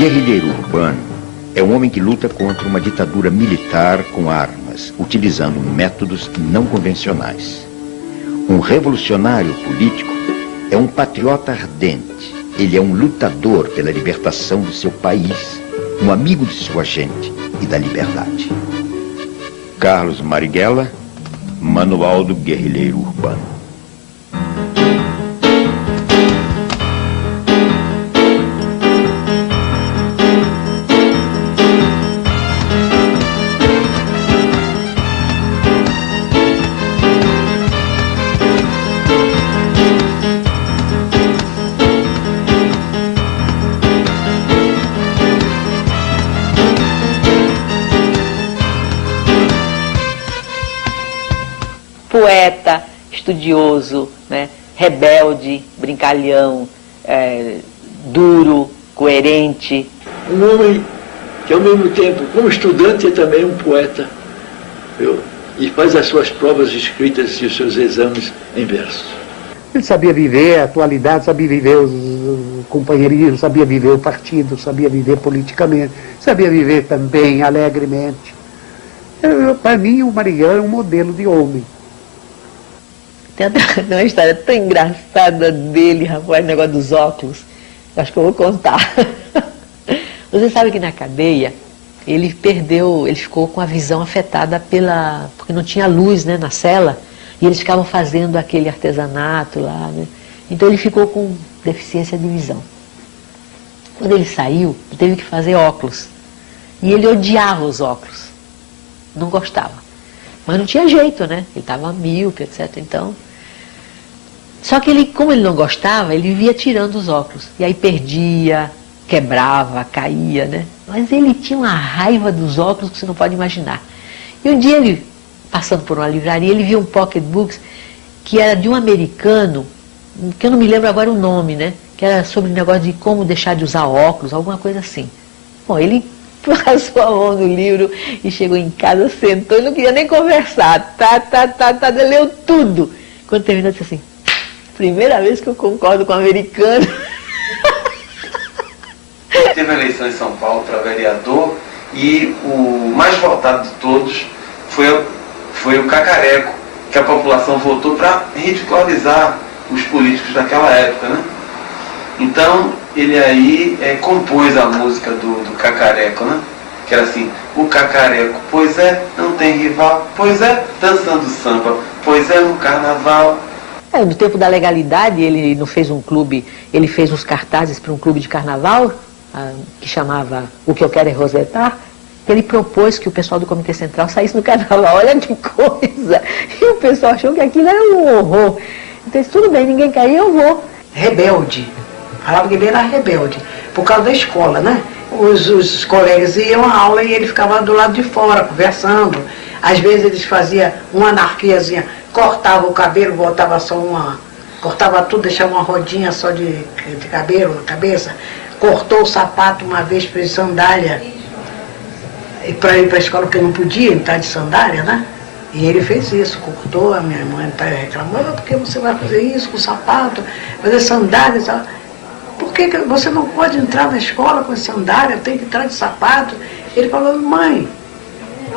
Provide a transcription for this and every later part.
Guerrilheiro urbano é um homem que luta contra uma ditadura militar com armas, utilizando métodos não convencionais. Um revolucionário político é um patriota ardente. Ele é um lutador pela libertação do seu país, um amigo de sua gente e da liberdade. Carlos Marighella, Manual do Guerrilheiro Urbano. Poeta, estudioso, né? Rebelde, brincalhão, duro, coerente. Um homem que ao mesmo tempo, como estudante, é também um poeta, viu? E faz as suas provas escritas e os seus exames em versos. Ele sabia viver a atualidade, sabia viver os companheirismos, sabia viver o partido, sabia viver politicamente, sabia viver também alegremente. Para mim, o Marighella é um modelo de homem. Tem uma história tão engraçada dele, rapaz, o negócio dos óculos. Acho que eu vou contar. Você sabe que na cadeia, ele ficou com a visão afetada porque não tinha luz, né, na cela, e eles ficavam fazendo aquele artesanato lá, né? Então ele ficou com deficiência de visão. Quando ele saiu, ele teve que fazer óculos. E ele odiava os óculos. Não gostava. Mas não tinha jeito, né? Ele estava míope, etc. Então... Só que ele, como ele não gostava, ele vivia tirando os óculos. E aí perdia, quebrava, caía, né? Mas ele tinha uma raiva dos óculos que você não pode imaginar. E um dia ele, passando por uma livraria, ele viu um pocketbook que era de um americano, que eu não me lembro agora o nome, né? Que era sobre o negócio de como deixar de usar óculos, alguma coisa assim. Bom, ele passou a mão no livro e chegou em casa, sentou e não queria nem conversar. Leu tudo. Quando terminou, disse assim: primeira vez que eu concordo com o americano. Teve a eleição em São Paulo para vereador e o mais votado de todos foi o Cacareco, que a população votou para ridicularizar os políticos daquela época, né? Então, ele aí compôs a música do Cacareco, né? Que era assim: o Cacareco, pois é, não tem rival, pois é, dançando samba, pois é, no carnaval. No tempo da legalidade, ele não fez um clube, ele fez uns cartazes para um clube de carnaval, que chamava O Que Eu Quero É Rosetar. Ele propôs que o pessoal do Comitê Central saísse no carnaval. Olha que coisa! E o pessoal achou que aquilo era um horror. Então, disse: tudo bem, ninguém cair, eu vou. Rebelde. Falava que ele era rebelde, por causa da escola, né? Os colegas iam à aula e ele ficava do lado de fora, conversando. Às vezes eles faziam uma anarquiazinha, cortava o cabelo, botava só cortava tudo, deixava uma rodinha só de cabelo na cabeça. Cortou o sapato uma vez, fez sandália, para ir para a escola, porque não podia entrar de sandália, né? E ele fez isso, cortou. A minha mãe está reclamando: por que você vai fazer isso com o sapato, fazer sandália? Por que você não pode entrar na escola com sandália, tem que entrar de sapato? Ele falou: mãe,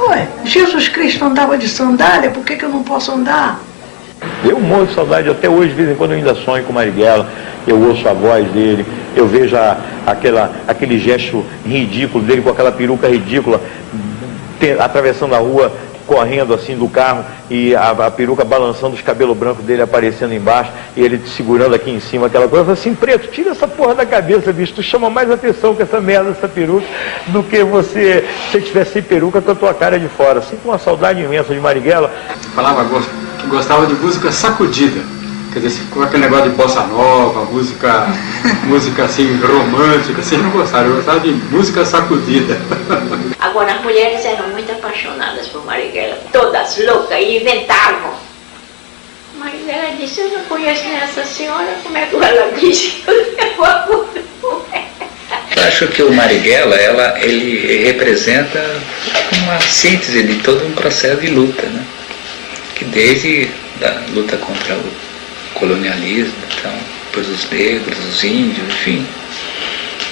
ué, Jesus Cristo andava de sandália, por que eu não posso andar? Eu morro de saudade, até hoje, de vez em quando eu ainda sonho com o Marighella, eu ouço a voz dele, eu vejo aquele gesto ridículo dele, com aquela peruca ridícula, atravessando a rua, correndo assim do carro, e a peruca balançando, os cabelos brancos dele aparecendo embaixo, e ele segurando aqui em cima aquela coisa. Eu falei assim: preto, tira essa porra da cabeça, bicho, tu chama mais atenção com essa merda, essa peruca, do que você, se tivesse sem peruca, com a tua cara de fora. Sinto uma saudade imensa de Marighella. Falava que gostava de música sacudida, quer dizer, com aquele negócio de bossa nova, música assim, romântica, assim, eu não gostava, eu gostava de música sacudida. Agora, as mulheres eram muito apaixonadas por Marighella, todas loucas, e inventavam. Marighella disse: eu não conheço essa senhora, como é que ela disse? Eu acho que o Marighella, ele representa uma síntese de todo um processo de luta, né? Que desde a luta contra o colonialismo, então, depois os negros, os índios, enfim,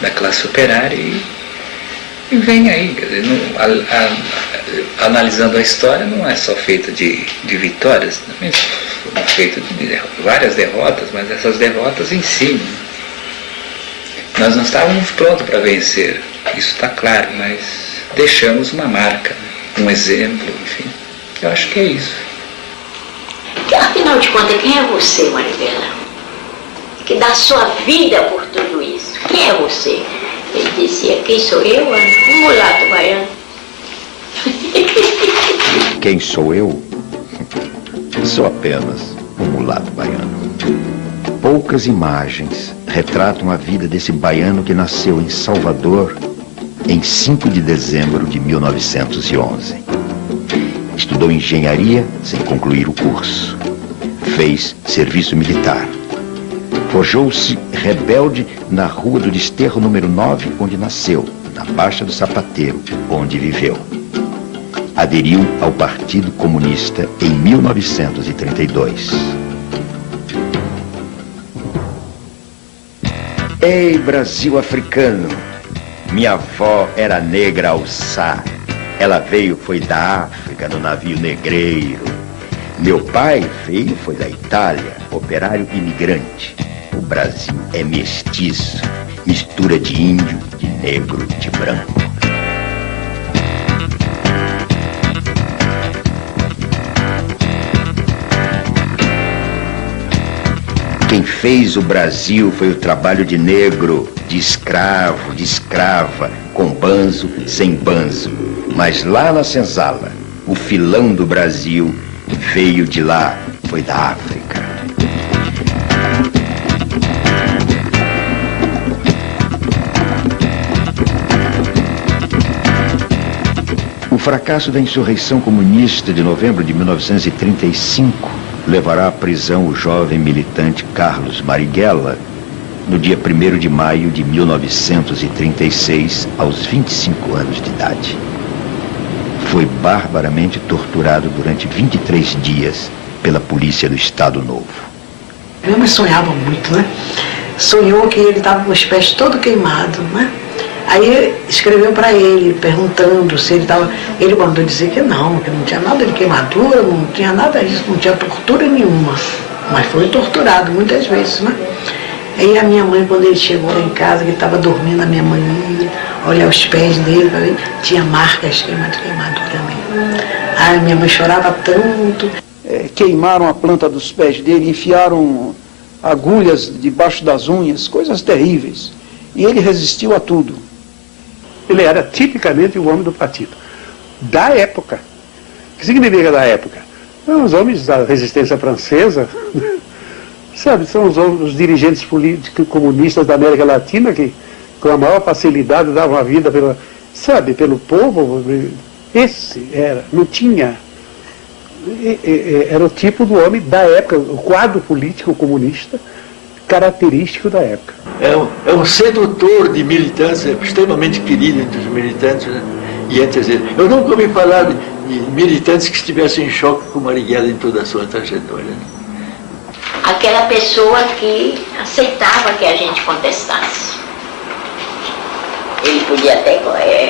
da classe operária e vem aí. Quer dizer, analisando a história, não é só feita de vitórias, também é feita de várias derrotas, mas essas derrotas ensinam. Nós não estávamos prontos para vencer, isso está claro, mas deixamos uma marca, um exemplo, enfim. Eu acho que é isso. Afinal de contas, quem é você, Marighella? Que dá sua vida por tudo isso. Quem é você? Ele dizia, quem sou eu? Um mulato baiano. Quem sou eu? Sou apenas um mulato baiano. Poucas imagens retratam a vida desse baiano que nasceu em Salvador em 5 de dezembro de 1911. Estudou engenharia sem concluir o curso. Fez serviço militar. Forjou-se rebelde na Rua do Desterro, número 9, onde nasceu, na Baixa do Sapateiro, onde viveu. Aderiu ao Partido Comunista em 1932. Ei, Brasil africano, minha avó era negra alçá. Ela foi da África, no navio negreiro. Meu pai foi da Itália, operário imigrante. O Brasil é mestiço, mistura de índio, de negro, de branco. Quem fez o Brasil foi o trabalho de negro, de escravo, de escrava, com banzo, sem banzo. Mas lá na senzala, o filão do Brasil veio de lá, foi da África. O fracasso da insurreição comunista de novembro de 1935 levará à prisão o jovem militante Carlos Marighella no dia 1º de maio de 1936, aos 25 anos de idade. Foi barbaramente torturado durante 23 dias pela polícia do Estado Novo. Meu homem sonhava muito, né? Sonhou que ele estava com os pés todo queimado, né? Aí escreveu para ele, perguntando se ele estava... Ele mandou dizer que não tinha nada de queimadura, não tinha nada disso, não tinha tortura nenhuma. Mas foi torturado muitas vezes, né? Aí a minha mãe, quando ele chegou lá em casa, que ele estava dormindo, a minha mãe ia olhar os pés dele, tinha marcas de queimadura mesmo. Aí minha mãe chorava tanto. Queimaram a planta dos pés dele, enfiaram agulhas debaixo das unhas, coisas terríveis. E ele resistiu a tudo. Ele era tipicamente o homem do partido, da época. O que significa da época? Os homens da resistência francesa, sabe, são os dirigentes políticos comunistas da América Latina que, com a maior facilidade, davam a vida pelo povo. Esse era, não tinha... Era o tipo do homem da época, o quadro político comunista característico da época. É um sedutor de militantes, extremamente querido entre os militantes, né? E entre eles. Eu nunca ouvi falar de militantes que estivessem em choque com Marighella em toda a sua trajetória. Né? Aquela pessoa que aceitava que a gente contestasse. Ele podia até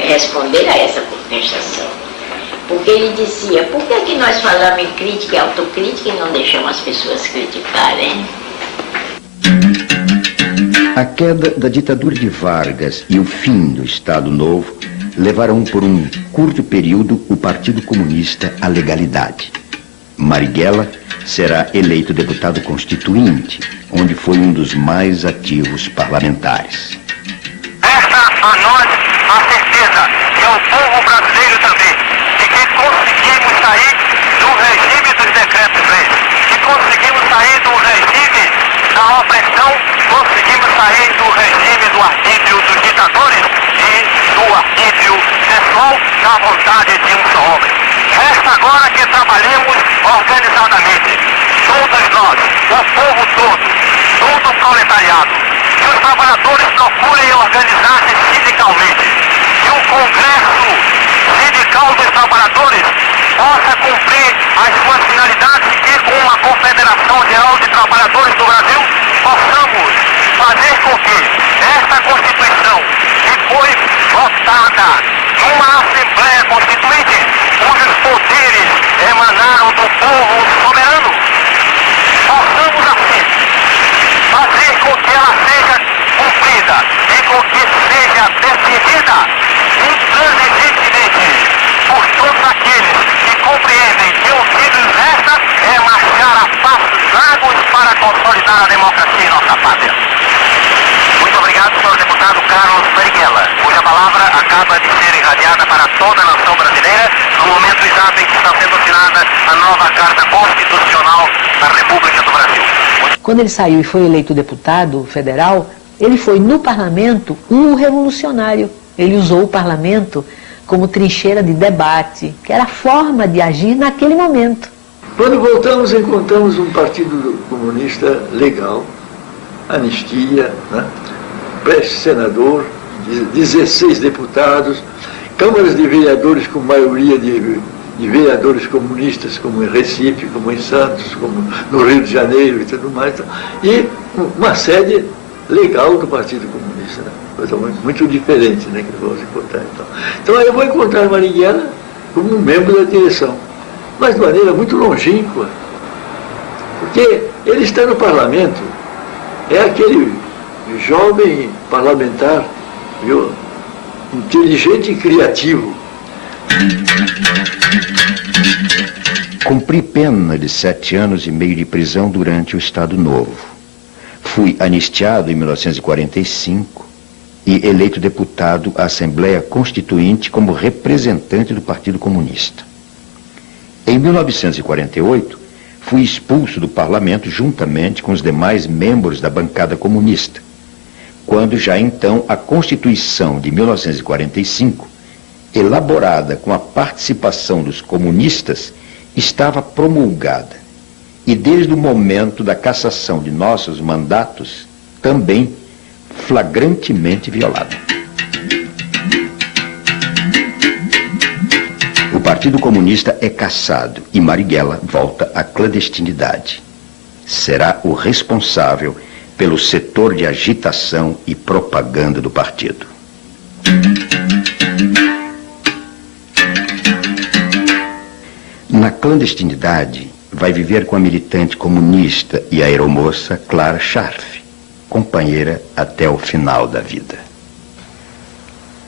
responder a essa contestação. Porque ele dizia, por que nós falamos em crítica e autocrítica e não deixamos as pessoas criticarem? A queda da ditadura de Vargas e o fim do Estado Novo levaram por um curto período o Partido Comunista à legalidade. Marighella será eleito deputado constituinte, onde foi um dos mais ativos parlamentares. Resta a nós a certeza, e ao povo brasileiro também, de que conseguimos sair do regime dos decretos-leis, que conseguimos sair do regime da opressão, conseguimos sair do regime do arbítrio dos ditadores e do arbítrio pessoal da vontade de um só homem. Resta agora que trabalhemos organizadamente, todos nós, o povo todo o proletariado, que os trabalhadores procurem organizar-se sindicalmente, que o Congresso Sindical dos Trabalhadores possa cumprir as suas finalidades e com uma Confederação Geral de Trabalhadores do Brasil possamos fazer com que esta Constituição votada numa Assembleia Constituinte cujos poderes emanaram do povo soberano. Possamos assim fazer com que ela seja cumprida e com que seja decidida intransigentemente por todos aqueles que compreendem que o que nos resta é marchar a passos largos para consolidar a democracia em nossa pátria. Muito obrigado, senhor deputado Carlos Marighella, cuja palavra acaba de ser irradiada para toda a nação brasileira no momento exato em que está sendo assinada a nova Carta Constitucional da República do Brasil. Quando ele saiu e foi eleito deputado federal, ele foi no parlamento um revolucionário. Ele usou o parlamento como trincheira de debate, que era a forma de agir naquele momento. Quando voltamos, encontramos um partido comunista legal, anistia, né? Pré-senador, 16 deputados, câmaras de vereadores com maioria de vereadores comunistas, como em Recife, como em Santos, como no Rio de Janeiro e tudo mais, e uma sede legal do Partido Comunista, né? Coisa muito diferente, né, que vamos encontrar. Então aí eu vou encontrar Marighella como um membro da direção, mas de maneira muito longínqua, porque ele está no parlamento, é aquele jovem parlamentar, viu, inteligente e criativo. Cumpri pena de 7 anos e meio de prisão durante o Estado Novo. Fui anistiado em 1945 e eleito deputado à Assembleia Constituinte como representante do Partido Comunista. Em 1948, fui expulso do parlamento juntamente com os demais membros da bancada comunista, quando já então a Constituição de 1945, elaborada com a participação dos comunistas, estava promulgada e desde o momento da cassação de nossos mandatos, também flagrantemente violada. O Partido Comunista é cassado e Marighella volta à clandestinidade. Será o responsável pelo setor de agitação e propaganda do partido. Na clandestinidade, vai viver com a militante comunista e aeromoça Clara Scharf, companheira até o final da vida.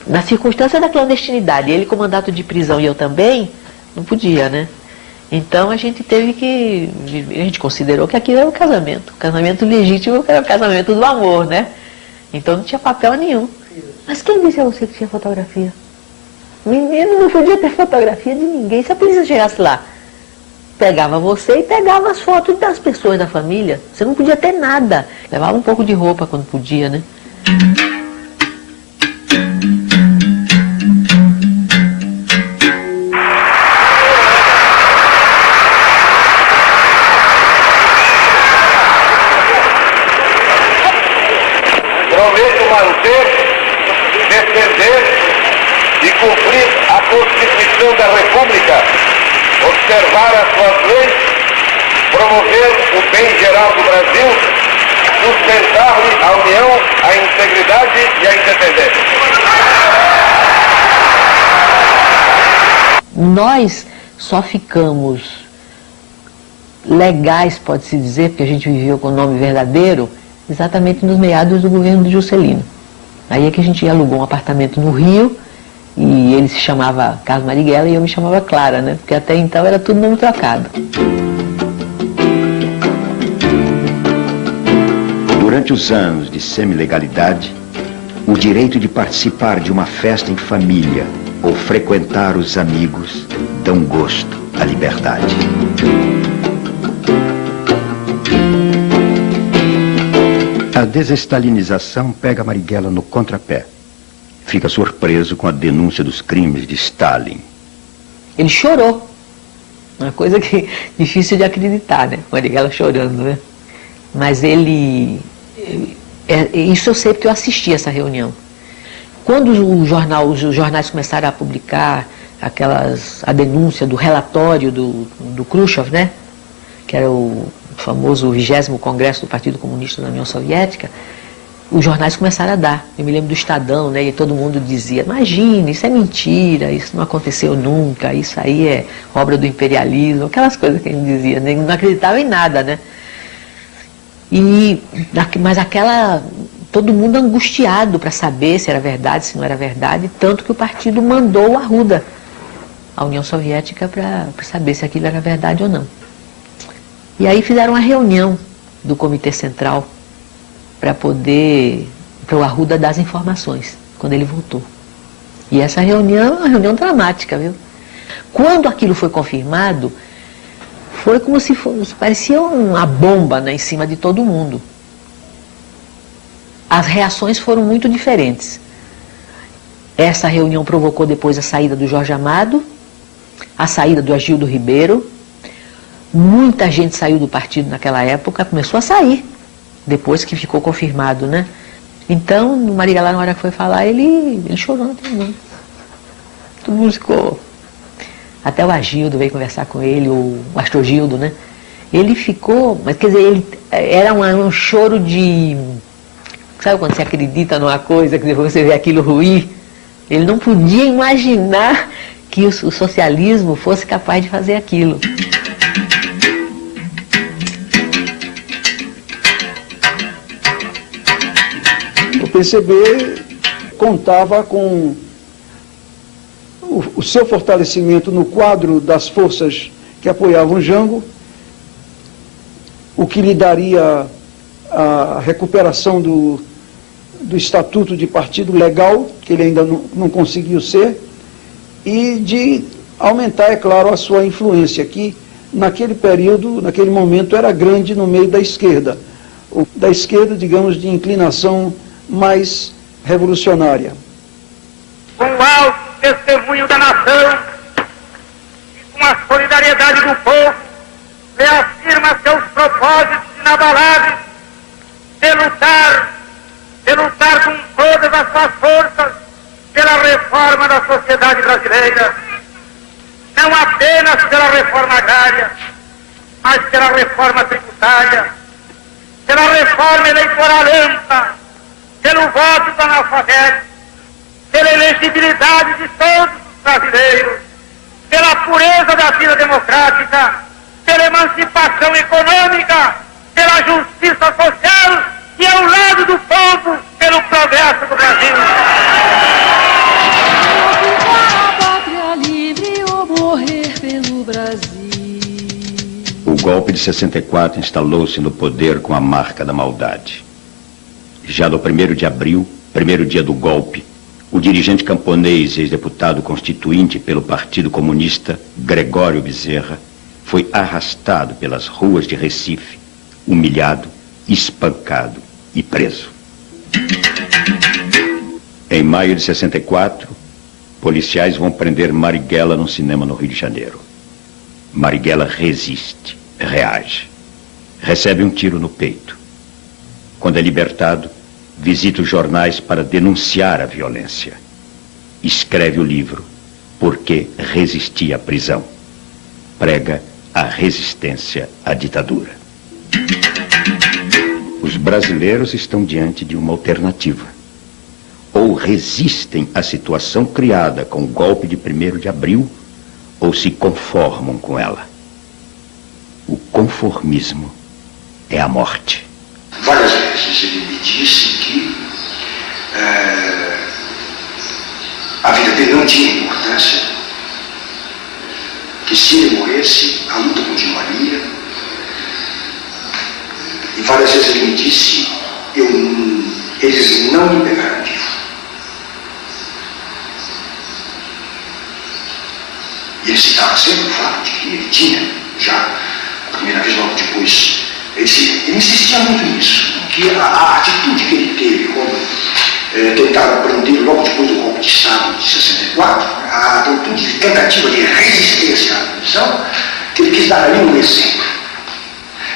Na circunstância da clandestinidade, ele com mandato de prisão e eu também, não podia, né? Então a gente teve que, a gente considerou que aquilo era o casamento legítimo, que era o casamento do amor, né? Então não tinha papel nenhum. Mas quem disse a você que tinha fotografia? Menino, não podia ter fotografia de ninguém. Se a polícia chegasse lá, pegava você e pegava as fotos das pessoas da família. Você não podia ter nada. Levava um pouco de roupa quando podia, né? Prometo manter, defender e cumprir a Constituição da República, observar as suas leis, promover o bem geral do Brasil, sustentar-lhe a união, a integridade e a independência. Nós só ficamos legais, pode-se dizer, porque a gente viveu com o nome verdadeiro, exatamente nos meados do governo de Juscelino. Aí é que a gente alugou um apartamento no Rio, e ele se chamava Carlos Marighella e eu me chamava Clara, né? Porque até então era tudo nome trocado. Durante os anos de semi-legalidade, o direito de participar de uma festa em família ou frequentar os amigos dão gosto à liberdade. A desestalinização pega Marighella no contrapé. Fica surpreso com a denúncia dos crimes de Stalin. Ele chorou. Uma coisa que difícil de acreditar, né? Marighella chorando, né? Mas ele... isso eu sei porque eu assisti essa reunião. Quando os jornais começaram a publicar a denúncia do relatório do Khrushchev, né? Que era o famoso 20º Congresso do Partido Comunista da União Soviética, os jornais começaram a dar. Eu me lembro do Estadão, né? E todo mundo dizia, imagine, isso é mentira, isso não aconteceu nunca, isso aí é obra do imperialismo, aquelas coisas que a gente dizia, né? Não acreditava em nada, né? Mas todo mundo angustiado para saber se era verdade, se não era verdade, tanto que o partido mandou o Arruda à União Soviética para saber se aquilo era verdade ou não. E aí fizeram uma reunião do Comitê Central para o Arruda dar as informações, quando ele voltou. E essa reunião é uma reunião dramática, viu? Quando aquilo foi confirmado, foi como se fosse, parecia uma bomba, né, em cima de todo mundo. As reações foram muito diferentes. Essa reunião provocou depois a saída do Jorge Amado, a saída do Agildo Ribeiro. Muita gente saiu do partido naquela época, começou a sair, depois que ficou confirmado, né? Então, o Marighella, na hora que foi falar, ele chorou na tribuna. Todo mundo ficou... Até o Agildo veio conversar com ele, o Astrogildo, né? Ele ficou... Mas, quer dizer, era um choro de... Sabe quando você acredita numa coisa, que depois você vê aquilo ruir? Ele não podia imaginar que o socialismo fosse capaz de fazer aquilo. O PCB contava com o seu fortalecimento no quadro das forças que apoiavam Jango, o que lhe daria a recuperação do estatuto de partido legal, que ele ainda não conseguiu ser, e de aumentar, é claro, a sua influência, que naquele período, naquele momento, era grande no meio da esquerda, digamos, de inclinação mais revolucionária. Com o alto testemunho da nação e com a solidariedade do povo, reafirma seus propósitos inabaláveis de lutar com todas as suas forças pela reforma da sociedade brasileira, não apenas pela reforma agrária, mas pela reforma tributária, pela reforma eleitoral ampla, pelo voto do analfabeto, pela elegibilidade de todos os brasileiros, pela pureza da vida democrática, pela emancipação econômica, pela justiça social e ao lado do povo, pelo progresso do Brasil. O golpe de 64 instalou-se no poder com a marca da maldade. Já no 1º de abril, primeiro dia do golpe, o dirigente camponês e ex-deputado constituinte pelo Partido Comunista, Gregório Bezerra, foi arrastado pelas ruas de Recife, humilhado, espancado e preso. Em maio de 64, policiais vão prender Marighella num cinema no Rio de Janeiro. Marighella resiste, reage. Recebe um tiro no peito. Quando é libertado, visita os jornais para denunciar a violência. Escreve o livro Por que Resisti à Prisão. Prega a resistência à ditadura. Os brasileiros estão diante de uma alternativa. Ou resistem à situação criada com o golpe de 1º de abril, ou se conformam com ela. O conformismo é a morte. Várias vezes ele me disse que a vida dele não tinha importância, que se ele morresse, a luta continuaria. E várias vezes ele me disse, eles não me pegaram vivo. E ele citava sempre o fato de que ele tinha, já, a primeira vez, logo depois, ele insistia muito nisso, que a atitude que ele teve quando tentaram prender logo depois do golpe de Estado de 64, a atitude de tentativa de resistência à prisão, que ele quis dar ali um exemplo.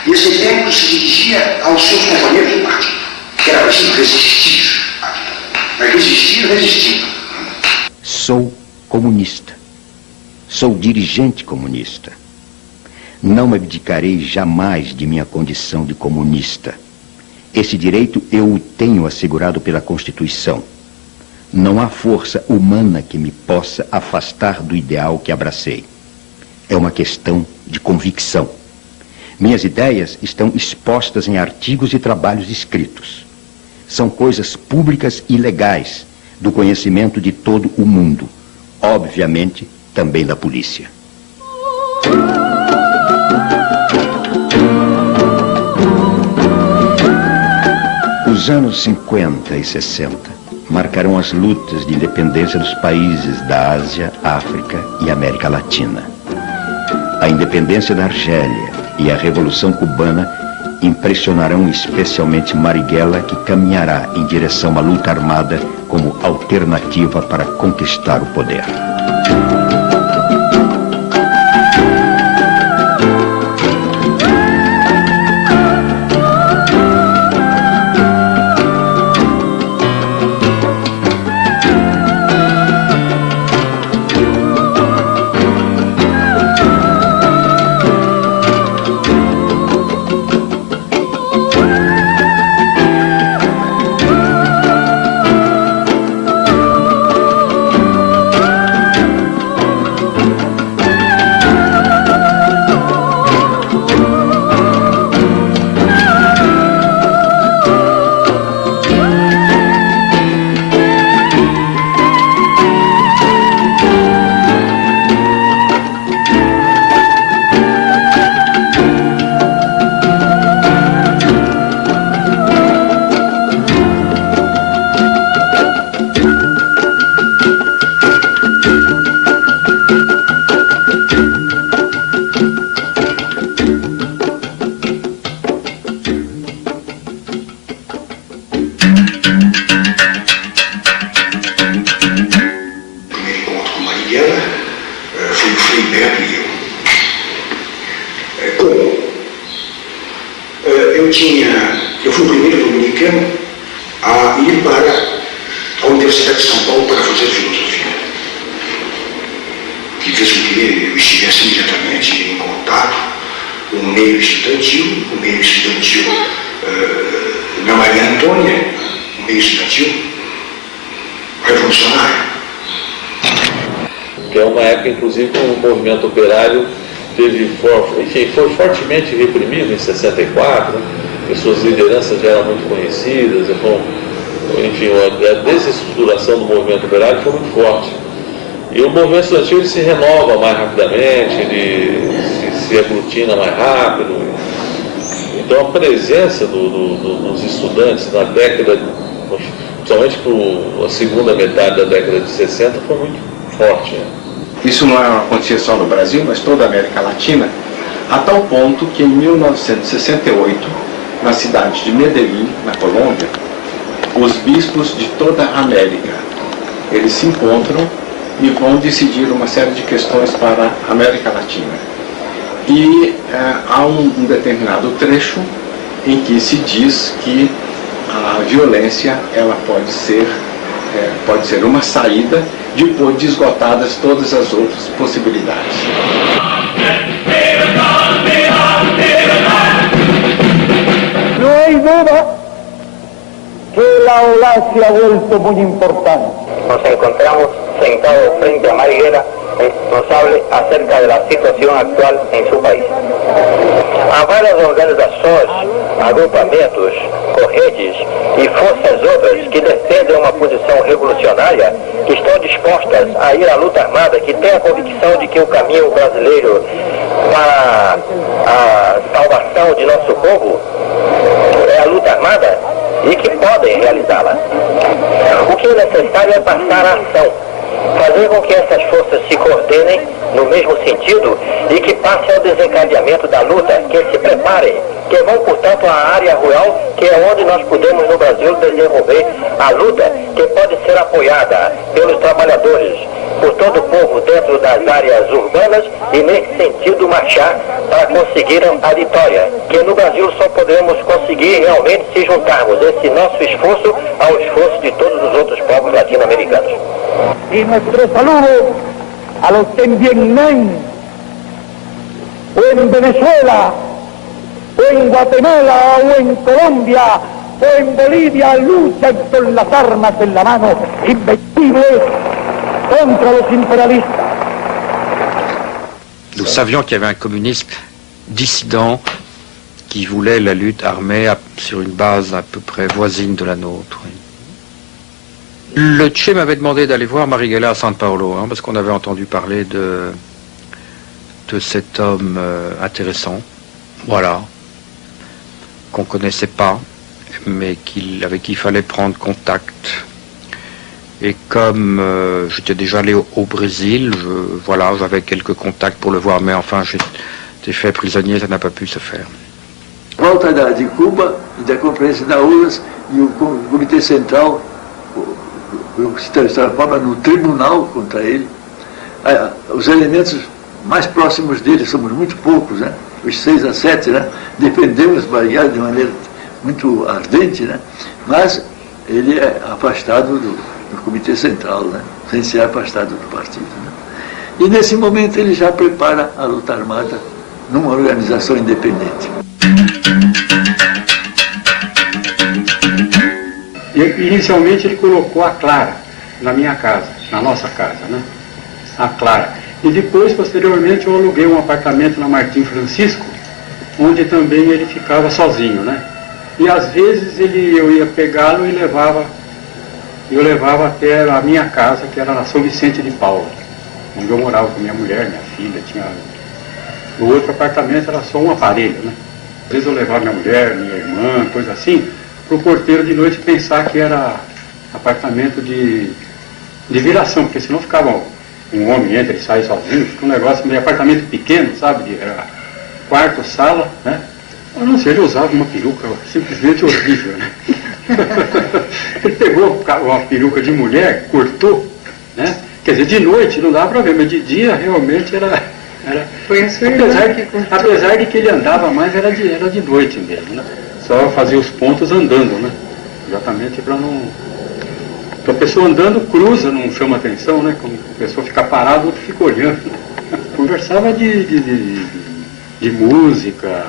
E esse exemplo se dirigia aos seus companheiros do partido, que era preciso resistir à ditadura. Mas resistir, resistindo. Sou comunista. Sou dirigente comunista. Não abdicarei jamais de minha condição de comunista. Esse direito eu o tenho assegurado pela Constituição. Não há força humana que me possa afastar do ideal que abracei. É uma questão de convicção. Minhas ideias estão expostas em artigos e trabalhos escritos. São coisas públicas e legais, do conhecimento de todo o mundo, obviamente também da polícia. Os anos 50 e 60 marcarão as lutas de independência dos países da Ásia, África e América Latina. A independência da Argélia e a Revolução Cubana impressionarão especialmente Marighella, que caminhará em direção à luta armada como alternativa para conquistar o poder. Eu fui o primeiro dominicano a ir para a Universidade de São Paulo para fazer filosofia, que fez com que eu estivesse imediatamente em contato com o meio estudantil, na Maria Antônia, o meio estudantil revolucionário. Que é uma época, inclusive, que o movimento operário foi fortemente reprimido em 64, e suas lideranças já eram muito conhecidas, enfim, a desestruturação do movimento operário foi muito forte. E o movimento estudantil ele se renova mais rapidamente, ele se aglutina mais rápido. Então a presença dos estudantes na década, principalmente para a segunda metade da década de 60, foi muito forte. Né? Isso não acontecia só no Brasil, mas toda a América Latina, a tal ponto que em 1968, na cidade de Medellín, na Colômbia, os bispos de toda a América, eles se encontram e vão decidir uma série de questões para a América Latina. E há um determinado trecho em que se diz que a violência ela pode ser uma saída depois de esgotadas todas as outras possibilidades. No hay duda que la ola se ha vuelto muy importante. Nos encontramos sentados frente a Marighella, nos hable acerca de la situación actual en su país. Há várias organizações, agrupamentos, correntes e forças outras que defendem uma posição revolucionária, que estão dispostas a ir à luta armada, que têm a convicção de que o caminho brasileiro para a salvação de nosso povo é a luta armada e que podem realizá-la. O que é necessário é passar à ação, fazer com que essas forças se coordenem no mesmo sentido e que passem ao desencadeamento da luta, que se preparem, que vão, portanto, à área rural, que é onde nós podemos no Brasil desenvolver a luta, que pode ser apoiada pelos trabalhadores, por todo o povo dentro das áreas urbanas e, nesse sentido, marchar para conseguir a vitória, que no Brasil só podemos conseguir realmente se juntarmos esse nosso esforço ao esforço de todos os outros povos latino-americanos. Y nuestro saludo a los que en Vietnam, o en Venezuela, o en Guatemala, o en Colombia, o en Bolivia luchan con las armas en la mano, invencibles contra los imperialistas. Nous savions qu'il y avait un communiste dissident qui voulait la lutte armée sur une base à peu près voisine de la nôtre. Oui. Le Che m'avait demandé d'aller voir Marighella à San Paolo, parce qu'on avait entendu parler de cet homme intéressant, voilà, qu'on ne connaissait pas, mais avec qui il fallait prendre contact. Et comme j'étais déjà allé au Brésil, voilà, j'avais quelques contacts pour le voir, mais enfin j'étais fait prisonnier, ça n'a pas pu se faire. Volta de Cuba e da Conferência da URSS e o Comitê Central se transforma no tribunal contra ele. Os elementos mais próximos dele, somos muito poucos, né? Os 6 a 7, né? Defendemos Marighella de maneira muito ardente, né? Mas ele é afastado do Comitê Central, né? Sem ser afastado do partido. Né? E nesse momento ele já prepara a luta armada numa organização independente. Inicialmente ele colocou a Clara na minha casa, na nossa casa, né? A Clara. E depois, posteriormente, eu aluguei um apartamento na Martim Francisco, onde também ele ficava sozinho, né? E às vezes eu ia pegá-lo e eu levava até a minha casa, que era na São Vicente de Paula, onde eu morava com minha mulher, minha filha, o outro apartamento era só um aparelho, né? Às vezes eu levava minha mulher, minha irmã, coisa assim, para o porteiro de noite pensar que era apartamento de viração, porque senão ficava um homem entra e sai sozinho, fica um negócio meio apartamento pequeno, sabe? Era quarto, sala, né? A não ser, ele usava uma peruca simplesmente horrível, né? Ele pegou uma peruca de mulher, cortou, né? Quer dizer, de noite não dava para ver, mas de dia realmente era Foi a sua irmã que cortou. Apesar de que ele andava mais, era de noite mesmo, né? Só fazia os pontos andando, né? Exatamente para não... Porque a pessoa andando cruza, não chama atenção, né? Quando a pessoa fica parada, o outro fica olhando. Conversava de música,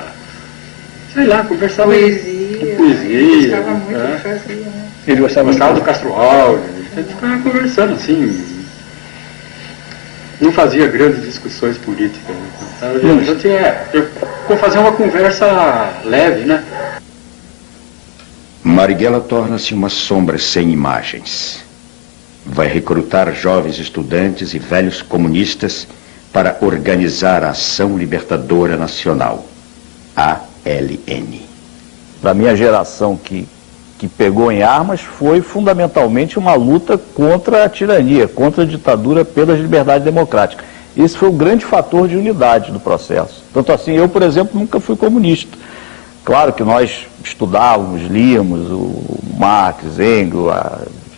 sei lá, conversava de poesia. Gostava muito de fazer, né? Ele gostava do Castro Alves, a gente ficava conversando assim. Não fazia grandes discussões políticas, né? A gente vou fazer uma conversa leve, né? Marighella torna-se uma sombra sem imagens. Vai recrutar jovens estudantes e velhos comunistas para organizar a Ação Libertadora Nacional, ALN. Da minha geração que pegou em armas foi fundamentalmente uma luta contra a tirania, contra a ditadura pelas liberdades democráticas. Esse foi o grande fator de unidade do processo. Tanto assim, eu, por exemplo, nunca fui comunista. Claro que nós estudávamos, líamos o Marx, Engels,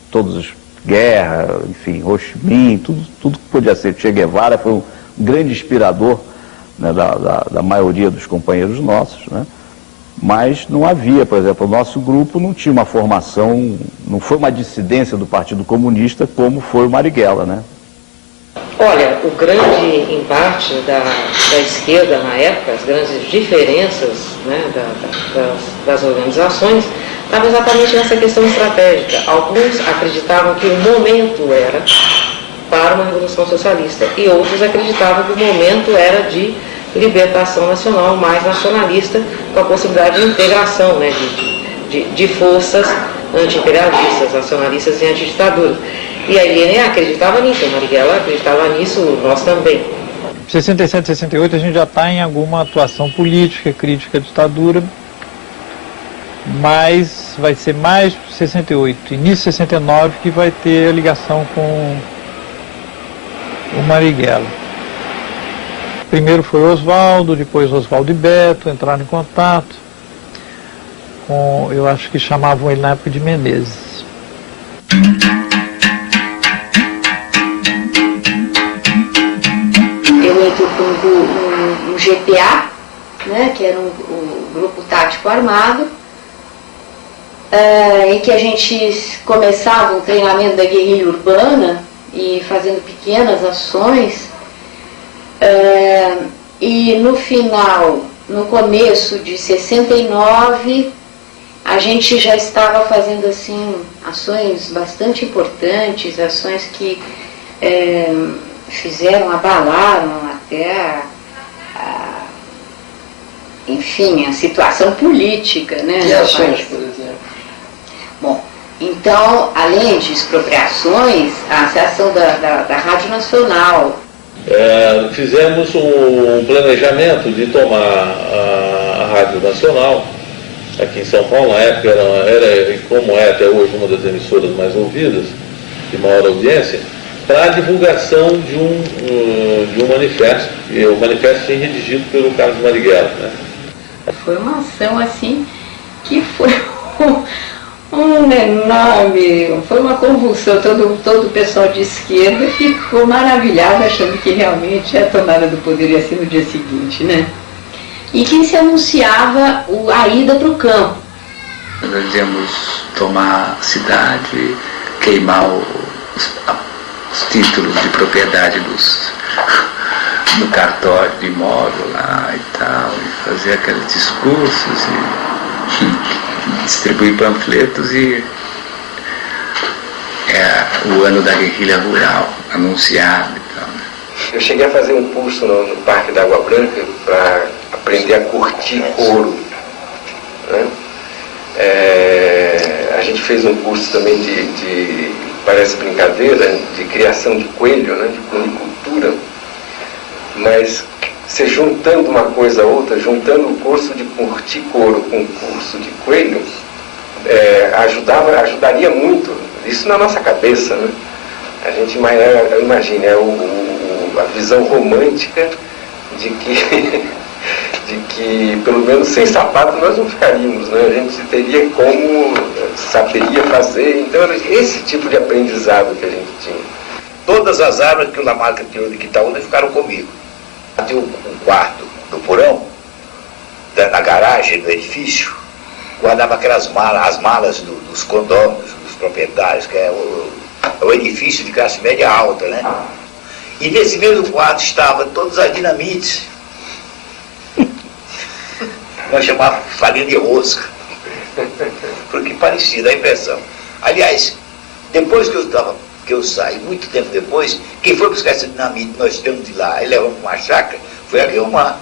todos os Guerra, enfim, Ho Chi Minh, tudo que podia ser. Che Guevara foi um grande inspirador, né, da maioria dos companheiros nossos, né? Mas não havia, por exemplo, o nosso grupo não tinha uma formação, não foi uma dissidência do Partido Comunista como foi o Marighella, né? Olha, o grande embate da esquerda na época, as grandes diferenças, né, das organizações, estava exatamente nessa questão estratégica. Alguns acreditavam que o momento era para uma revolução socialista e outros acreditavam que o momento era de libertação nacional, mais nacionalista, com a possibilidade de integração, né, de forças anti-imperialistas, nacionalistas e antiditaduras. E a ILN acreditava nisso, a Marighella acreditava nisso, nós também. 67, 68 a gente já está em alguma atuação política, crítica à ditadura, mas vai ser mais 68, início de 69 que vai ter a ligação com o Marighella. Primeiro foi Oswaldo, depois Oswaldo e Beto entraram em contato com, eu acho que chamavam ele na época de Menezes. Eu entro com um GPA, né, que era um grupo tático armado, em que a gente começava um treinamento da guerrilha urbana e fazendo pequenas ações, e no final, no começo de 69, a gente já estava fazendo assim ações bastante importantes, ações que abalaram até enfim, a situação política, né? Que ações, por exemplo? Bom, então, além de expropriações, a Associação da Rádio Nacional. Fizemos um planejamento de tomar a Rádio Nacional aqui em São Paulo. Na época era como é até hoje, uma das emissoras mais ouvidas, de maior audiência, para a divulgação de um manifesto, e o manifesto foi redigido pelo Carlos Marighella, né? Foi uma ação assim que foi foi uma convulsão. Todo o pessoal de esquerda ficou maravilhado, achando que realmente a tomada do poder ia ser no dia seguinte, né? E que se anunciava a ida para o campo. Nós íamos tomar a cidade, queimar os títulos de propriedade do cartório de imóvel lá e tal, e fazer aqueles discursos e distribuir panfletos e o ano da guerrilha rural anunciado e tal. Eu cheguei a fazer um curso no Parque da Água Branca para aprender a curtir couro, né? A gente fez um curso também parece brincadeira, de criação de coelho, né? De conicultura, mas você juntando uma coisa a outra, juntando o curso de curtir couro com o curso de coelho, ajudaria muito, isso na nossa cabeça, né? A gente imagina a visão romântica de que pelo menos sem sapato nós não ficaríamos, né? A gente teria saberia fazer, então era esse tipo de aprendizado que a gente tinha. Todas as armas que o Lamarca tirou de Quitaúna ficaram comigo. Tem um quarto no porão, na garagem do edifício, guardava as malas dos condôminos, dos proprietários, que é o edifício de classe média alta, né? E nesse mesmo quarto estavam todas as dinamites. Nós chamávamos farinha de rosca, porque parecia, dá a impressão. Aliás, depois que eu saí, muito tempo depois, quem foi buscar essa dinamite, nós tivemos de lá, aí levamos uma chácara, foi a Guilmar.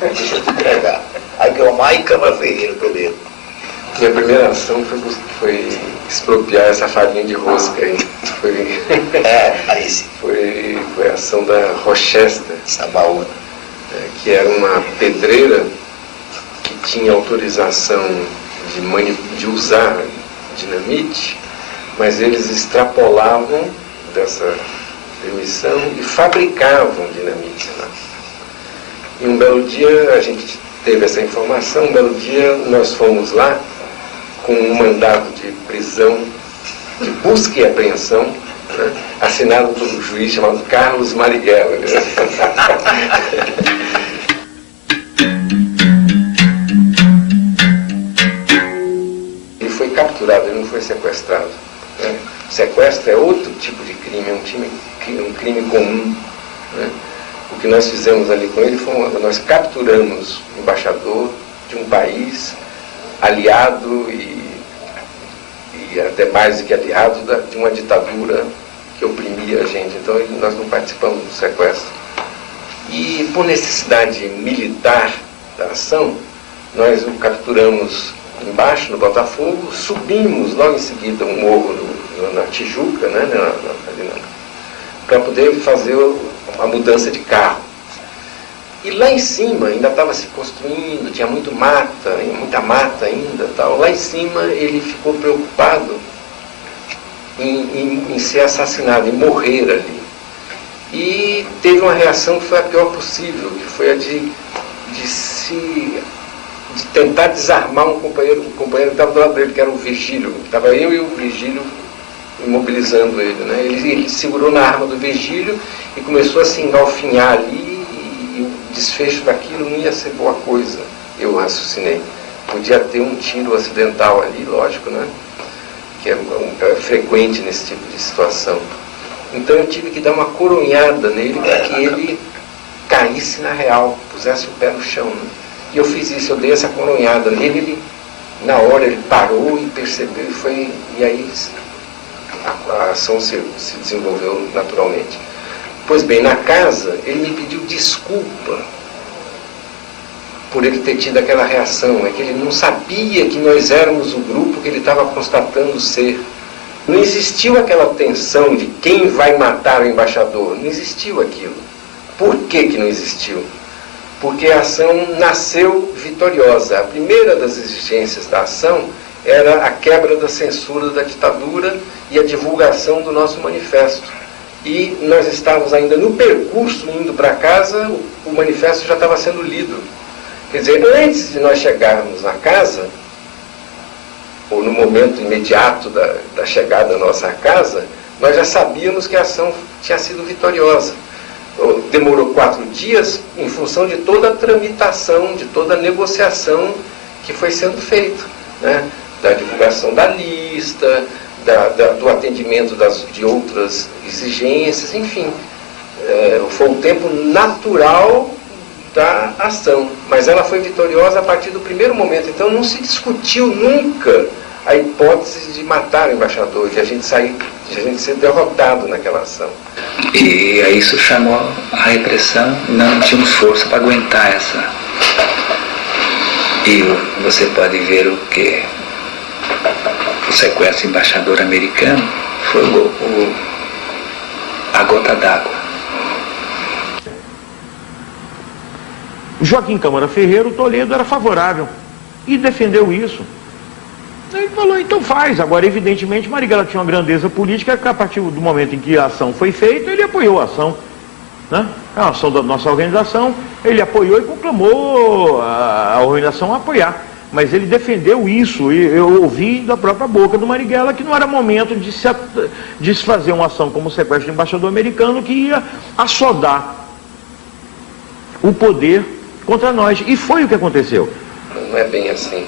Deixa eu te entregar. A Guilmar e Câmara Ferreira, Toledo. Minha primeira ação foi expropriar essa farinha de rosca aí. Foi a ação da Rochester, Sabaúna, que era uma pedreira que tinha autorização de usar dinamite, mas eles extrapolavam dessa permissão e fabricavam dinamite lá. E um belo dia a gente teve essa informação, um belo dia nós fomos lá com um mandado de prisão, de busca e apreensão, né, assinado por um juiz chamado Carlos Marighella. Ele foi capturado, ele não foi sequestrado. Né? Sequestro é outro tipo de crime, é um crime comum. Né? O que nós fizemos ali com ele foi nós capturamos um embaixador de um país aliado e até mais do que aliado de uma ditadura que oprimia a gente. Então nós não participamos do sequestro. E por necessidade militar da ação, nós o capturamos embaixo, no Botafogo, subimos logo em seguida um morro na Tijuca, né, para poder fazer a mudança de carro. E lá em cima ainda estava se construindo, tinha muita mata ainda, tal. Lá em cima ele ficou preocupado em ser assassinado, em morrer ali. E teve uma reação que foi a pior possível, que foi a de tentar desarmar um companheiro que estava do lado dele, que era o Virgílio. Estava eu e o Virgílio imobilizando ele, né? Ele segurou na arma do Virgílio e começou a se engalfinhar ali. E o desfecho daquilo não ia ser boa coisa, eu raciocinei. Podia ter um tiro acidental ali, lógico, né? Que é frequente nesse tipo de situação. Então eu tive que dar uma coronhada nele para que ele caísse na real, pusesse o pé no chão. Né? E eu fiz isso, eu dei essa coronhada nele, ele Na hora ele parou e percebeu e aí a ação se desenvolveu naturalmente. Pois bem, na casa ele me pediu desculpa por ele ter tido aquela reação. É que ele não sabia que nós éramos o grupo que ele estava constatando ser. Não existiu aquela tensão de quem vai matar o embaixador. Não existiu aquilo. Por que não existiu? Porque a ação nasceu vitoriosa. A primeira das exigências da ação era a quebra da censura da ditadura e a divulgação do nosso manifesto. E nós estávamos ainda no percurso, indo para casa, o manifesto já estava sendo lido. Quer dizer, antes de nós chegarmos na casa, ou no momento imediato da chegada da nossa casa, nós já sabíamos que a ação tinha sido vitoriosa. Demorou 4 dias em função de toda a tramitação, de toda a negociação que foi sendo feita, né? Da divulgação da lista, do atendimento de outras exigências, enfim. Foi um tempo natural da ação, mas ela foi vitoriosa a partir do primeiro momento. Então não se discutiu nunca a hipótese de matar o embaixador, de a gente ser derrotado naquela ação. E aí isso chamou a repressão, não tínhamos força para aguentar essa. E você pode ver o que o sequestro do embaixador americano foi a gota d'água. Joaquim Câmara Ferreira, o Toledo, era favorável e defendeu isso. Ele falou, então faz. Agora, evidentemente, Marighella tinha uma grandeza política que a partir do momento em que a ação foi feita, ele apoiou a ação, né? A ação da nossa organização, ele apoiou e proclamou a organização a apoiar. Mas ele defendeu isso, e eu ouvi da própria boca do Marighella que não era momento de se fazer uma ação como o sequestro do embaixador americano que ia assodar o poder contra nós. E foi o que aconteceu. Não é bem assim.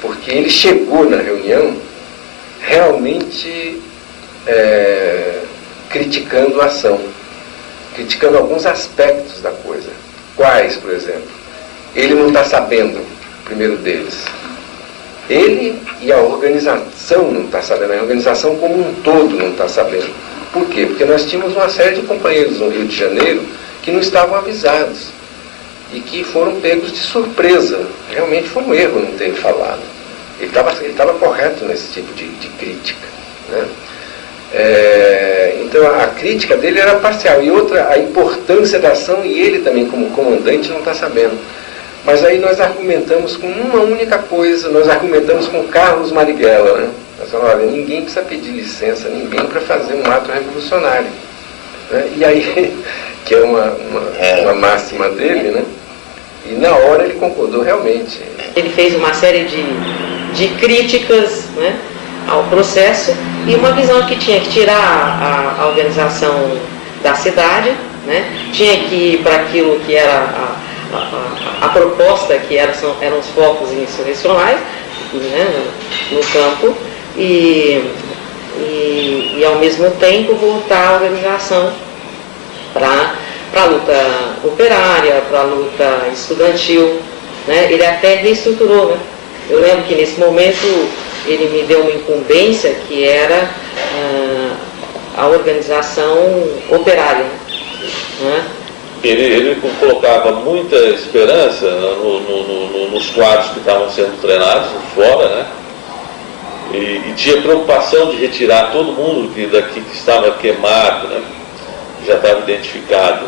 Porque ele chegou na reunião realmente criticando a ação, criticando alguns aspectos da coisa. Quais, por exemplo? Ele não está sabendo, o primeiro deles. Ele e a organização não está sabendo, a organização como um todo não está sabendo. Por quê? Porque nós tínhamos uma série de companheiros no Rio de Janeiro que não estavam avisados e que foram pegos de surpresa. Realmente foi um erro não ter falado. Ele estava correto nesse tipo de crítica, né? Então a crítica dele era parcial. E outra, a importância da ação, e ele também como comandante não está sabendo. Mas aí nós argumentamos com uma única coisa, nós argumentamos com Carlos Marighella, né? Nós falamos, olha, ninguém precisa pedir licença, ninguém para fazer um ato revolucionário, né? E aí, que é uma máxima dele, né? E na hora ele concordou realmente. Ele fez uma série de críticas, né, ao processo e uma visão que tinha que tirar a organização da cidade, né? Tinha que ir para aquilo que era a proposta, que eram os focos insurrecionais, né, no campo, e ao mesmo tempo voltar a organização para a luta operária, para a luta estudantil, né? Ele até reestruturou, né? Eu lembro que nesse momento ele me deu uma incumbência que era a organização operária, né? Ele colocava muita esperança nos quadros que estavam sendo treinados fora, né? E tinha preocupação de retirar todo mundo daqui que estava queimado, né? Já estava identificado,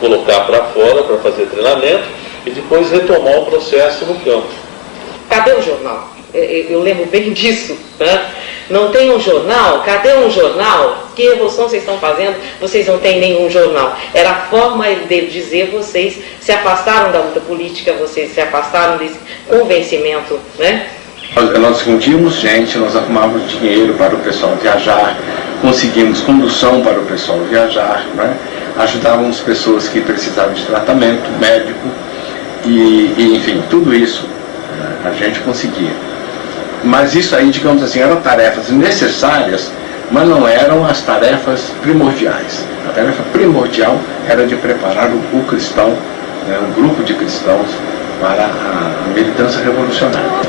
colocar para fora para fazer treinamento e depois retomar o processo no campo. Cadê o jornal? Eu lembro bem disso, né? Não tem um jornal? Cadê um jornal? Que revolução vocês estão fazendo? Vocês não têm nenhum jornal. Era a forma dele dizer, vocês se afastaram da luta política, vocês se afastaram desse convencimento, né? Nós reunimos gente, nós arrumávamos dinheiro para o pessoal viajar, conseguimos condução para o pessoal viajar, né? Ajudávamos pessoas que precisavam de tratamento médico e enfim, tudo isso a gente conseguia. Mas isso aí, digamos assim, eram tarefas necessárias, mas não eram as tarefas primordiais. A tarefa primordial era de preparar o cristão, né, um grupo de cristãos, para a militância revolucionária.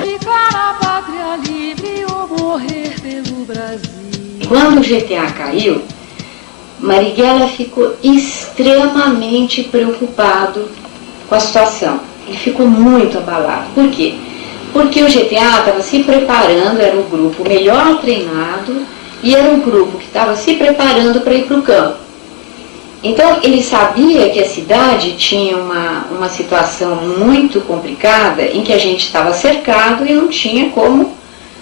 Quando o GTA caiu, Marighella ficou extremamente preocupado com a situação. Ele ficou muito abalado. Por quê? Porque o GTA estava se preparando, era um grupo melhor treinado e era um grupo que estava se preparando para ir para o campo. Então ele sabia que a cidade tinha uma situação muito complicada em que a gente estava cercado e não tinha como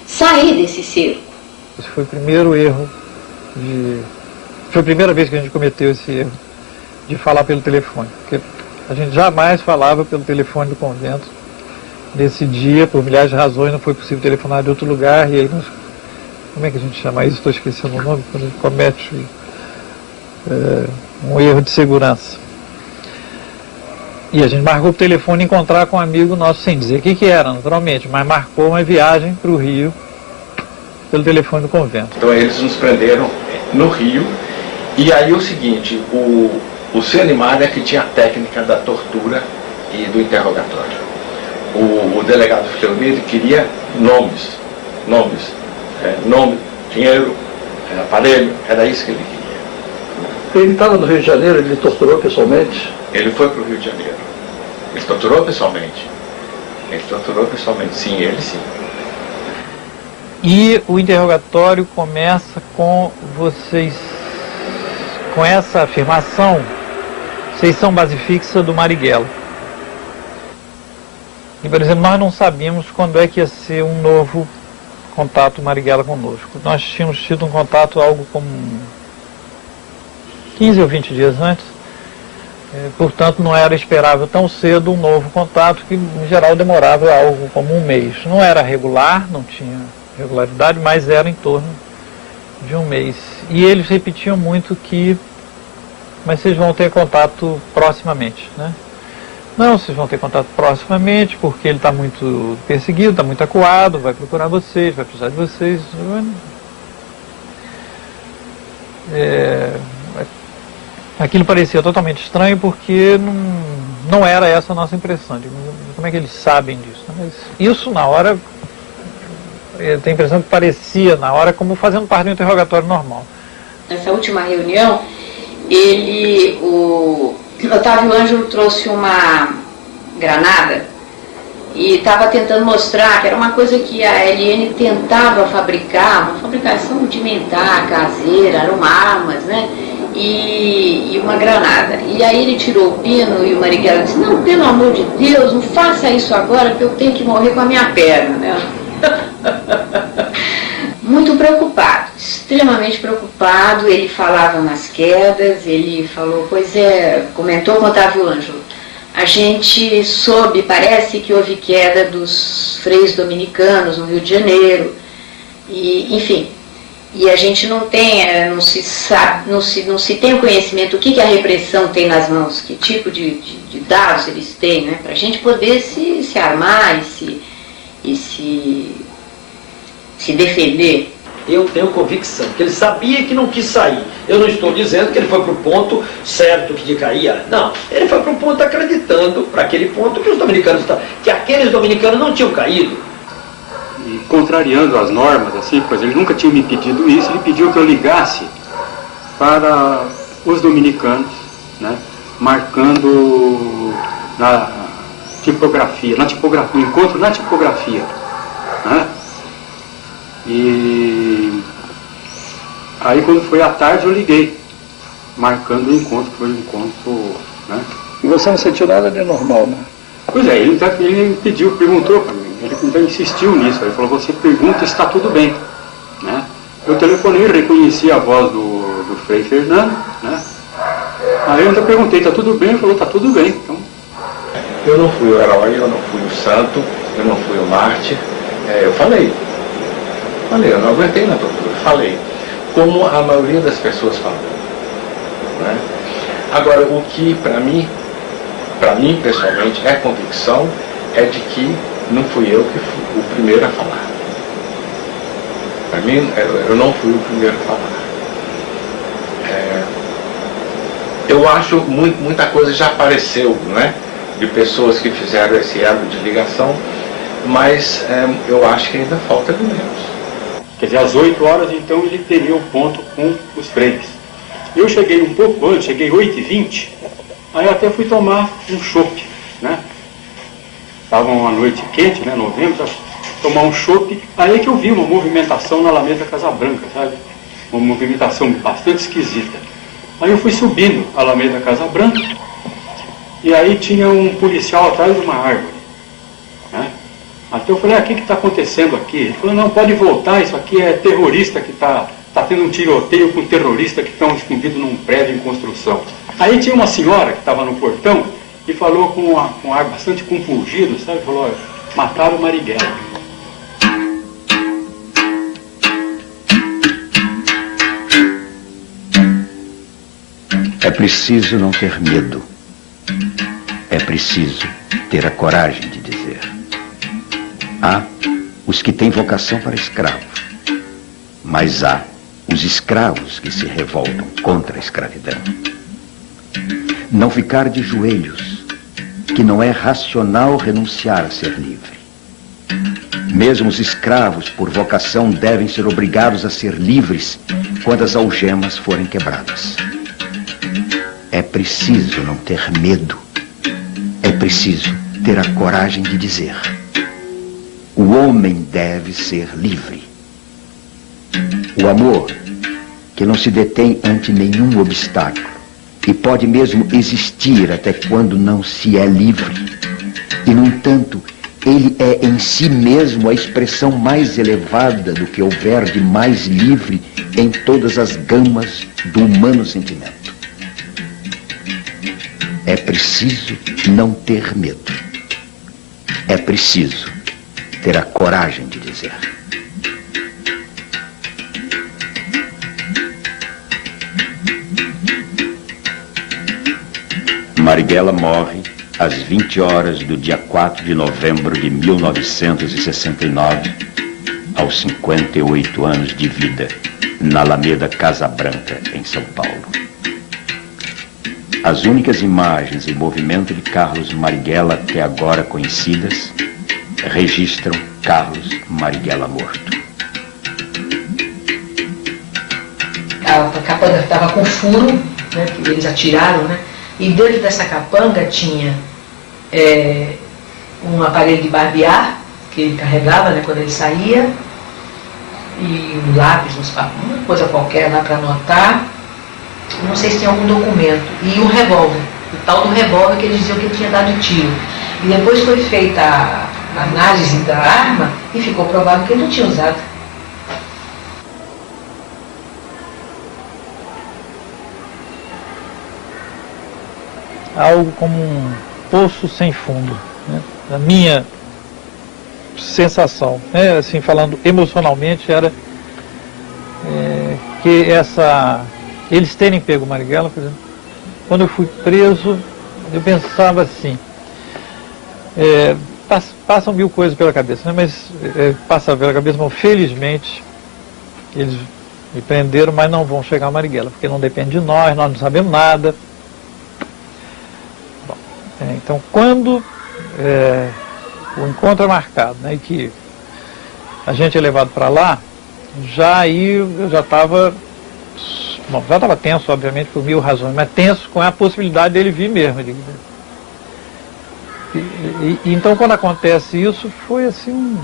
sair desse cerco. Esse foi o primeiro erro, foi a primeira vez que a gente cometeu esse erro de falar pelo telefone, porque a gente jamais falava pelo telefone do convento. Nesse dia, por milhares de razões, não foi possível telefonar de outro lugar, e aí nós, como é que a gente chama isso? Estou esquecendo o nome, quando a gente comete um erro de segurança. E a gente marcou o telefone encontrar com um amigo nosso, sem dizer o que era, naturalmente, mas marcou uma viagem para o Rio pelo telefone do convento. Então eles nos prenderam no Rio, e aí o seguinte, o Cianimário é que tinha a técnica da tortura e do interrogatório. O delegado Fleury queria nomes, nome, dinheiro, aparelho, era isso que ele queria. Ele estava no Rio de Janeiro, ele torturou pessoalmente? Ele foi para o Rio de Janeiro. Ele torturou pessoalmente. Sim, ele sim. E o interrogatório começa com vocês, com essa afirmação, vocês são base fixa do Marighella. E, por exemplo, nós não sabíamos quando é que ia ser um novo contato Marighella conosco. Nós tínhamos tido um contato algo como 15 ou 20 dias antes, portanto não era esperável tão cedo um novo contato, que em geral demorava algo como um mês. Não era regular, não tinha regularidade, mas era em torno de um mês. E eles repetiam muito que, mas vocês vão ter contato proximamente, né? Não, vocês vão ter contato proximamente, porque ele está muito perseguido, está muito acuado, vai procurar vocês, vai precisar de vocês. Aquilo parecia totalmente estranho, porque não era essa a nossa impressão. Como é que eles sabem disso? Mas isso, na hora, eu tenho a impressão que parecia, na hora, como fazendo parte do interrogatório normal. Nessa última reunião, o Otávio Ângelo trouxe uma granada e estava tentando mostrar que era uma coisa que a LN tentava fabricar, uma fabricação rudimentar, caseira, eram armas, né? E uma granada. E aí ele tirou o pino e o Marighella disse: não, pelo amor de Deus, não faça isso agora, que eu tenho que morrer com a minha perna, né? Muito preocupado, extremamente preocupado. Ele falava nas quedas, ele falou, comentou com o Otávio Ângelo, a gente soube, parece que houve queda dos freios dominicanos no Rio de Janeiro, e, enfim, e a gente não tem, não se tem o conhecimento do que a repressão tem nas mãos, que tipo de dados eles têm, né, para a gente poder se armar e se defender. Eu tenho convicção que ele sabia que não quis sair. Eu não estou dizendo que ele foi para o ponto certo que de cair. Não, ele foi para o ponto acreditando, para aquele ponto que os dominicanos que aqueles dominicanos não tinham caído. E contrariando as normas, assim, pois ele nunca tinha me pedido isso, ele pediu que eu ligasse para os dominicanos, né, marcando na tipografia, no encontro na tipografia, né? E aí quando foi à tarde eu liguei, marcando o encontro, foi um encontro, né? E você não sentiu nada de normal, né? Pois é, ele perguntou para mim, ele insistiu nisso, ele falou, você pergunta se está tudo bem, né? Eu telefonei, reconheci a voz do Frei Fernando, né? Aí eu ainda perguntei, está tudo bem? Ele falou, está tudo bem. Então... Eu não fui o herói, eu não fui o santo, eu não fui o mártir, eu falei, eu não aguentei na tortura, falei, como a maioria das pessoas falam, né? Agora, o que para mim pessoalmente é convicção, é de que não fui eu que fui o primeiro a falar. Para mim, eu não fui o primeiro a falar. Eu acho muita coisa já apareceu, não é? de pessoas que fizeram esse elo de ligação, mas eu acho que ainda falta elementos. Quer dizer, às 8 horas, então, ele teria o ponto com os fregues. Eu cheguei um pouco antes, cheguei 8h20, aí até fui tomar um chopp, né? Estava uma noite quente, né, novembro, tomar um chopp, aí é que eu vi uma movimentação na Alameda Casa Branca, sabe? Uma movimentação bastante esquisita. Aí eu fui subindo a Alameda Casa Branca, e aí tinha um policial atrás de uma árvore, né? Até eu falei, o que está acontecendo aqui? Ele falou, não, pode voltar, isso aqui é terrorista que está tendo um tiroteio com terroristas que estão escondidos num prédio em construção. Aí tinha uma senhora que estava no portão e falou com um ar bastante compungido, sabe? Falou, mataram o Marighella. É preciso não ter medo. É preciso ter a coragem de dizer. Há os que têm vocação para escravo, mas há os escravos que se revoltam contra a escravidão. Não ficar de joelhos, que não é racional renunciar a ser livre. Mesmo os escravos, por vocação, devem ser obrigados a ser livres quando as algemas forem quebradas. É preciso não ter medo. É preciso ter a coragem de dizer. O homem deve ser livre. O amor, que não se detém ante nenhum obstáculo e pode mesmo existir até quando não se é livre. E, no entanto, ele é em si mesmo a expressão mais elevada do que houver de mais livre em todas as gamas do humano sentimento. É preciso não ter medo. É preciso ter a coragem de dizer. Marighella morre às 20 horas do dia 4 de novembro de 1969, aos 58 anos de vida, na Alameda Casa Branca, em São Paulo. As únicas imagens e movimento de Carlos Marighella até agora conhecidas registram Carlos Marighella morto. A capanga estava com furo, né, que eles atiraram, né, e dentro dessa capanga tinha um aparelho de barbear que ele carregava, né, quando ele saía, e um lápis, uma coisa qualquer lá para anotar, não sei se tinha algum documento, e um revólver, o tal do revólver que eles diziam que ele tinha dado tiro. E depois foi feita a análise da arma e ficou provado que ele não tinha usado. Algo como um poço sem fundo, né? A minha sensação, né? Assim, falando emocionalmente, era que eles terem pego Marighella, por exemplo, quando eu fui preso, eu pensava assim, passam mil coisas pela cabeça, né? Mas passa pela cabeça, mas felizmente eles me prenderam, mas não vão chegar a Marighella, porque não depende de nós não sabemos nada. Bom, então, quando o encontro é marcado, né, e que a gente é levado para lá, eu já estava tenso, obviamente, por mil razões, mas tenso com a possibilidade dele vir mesmo. Então, quando acontece isso, foi assim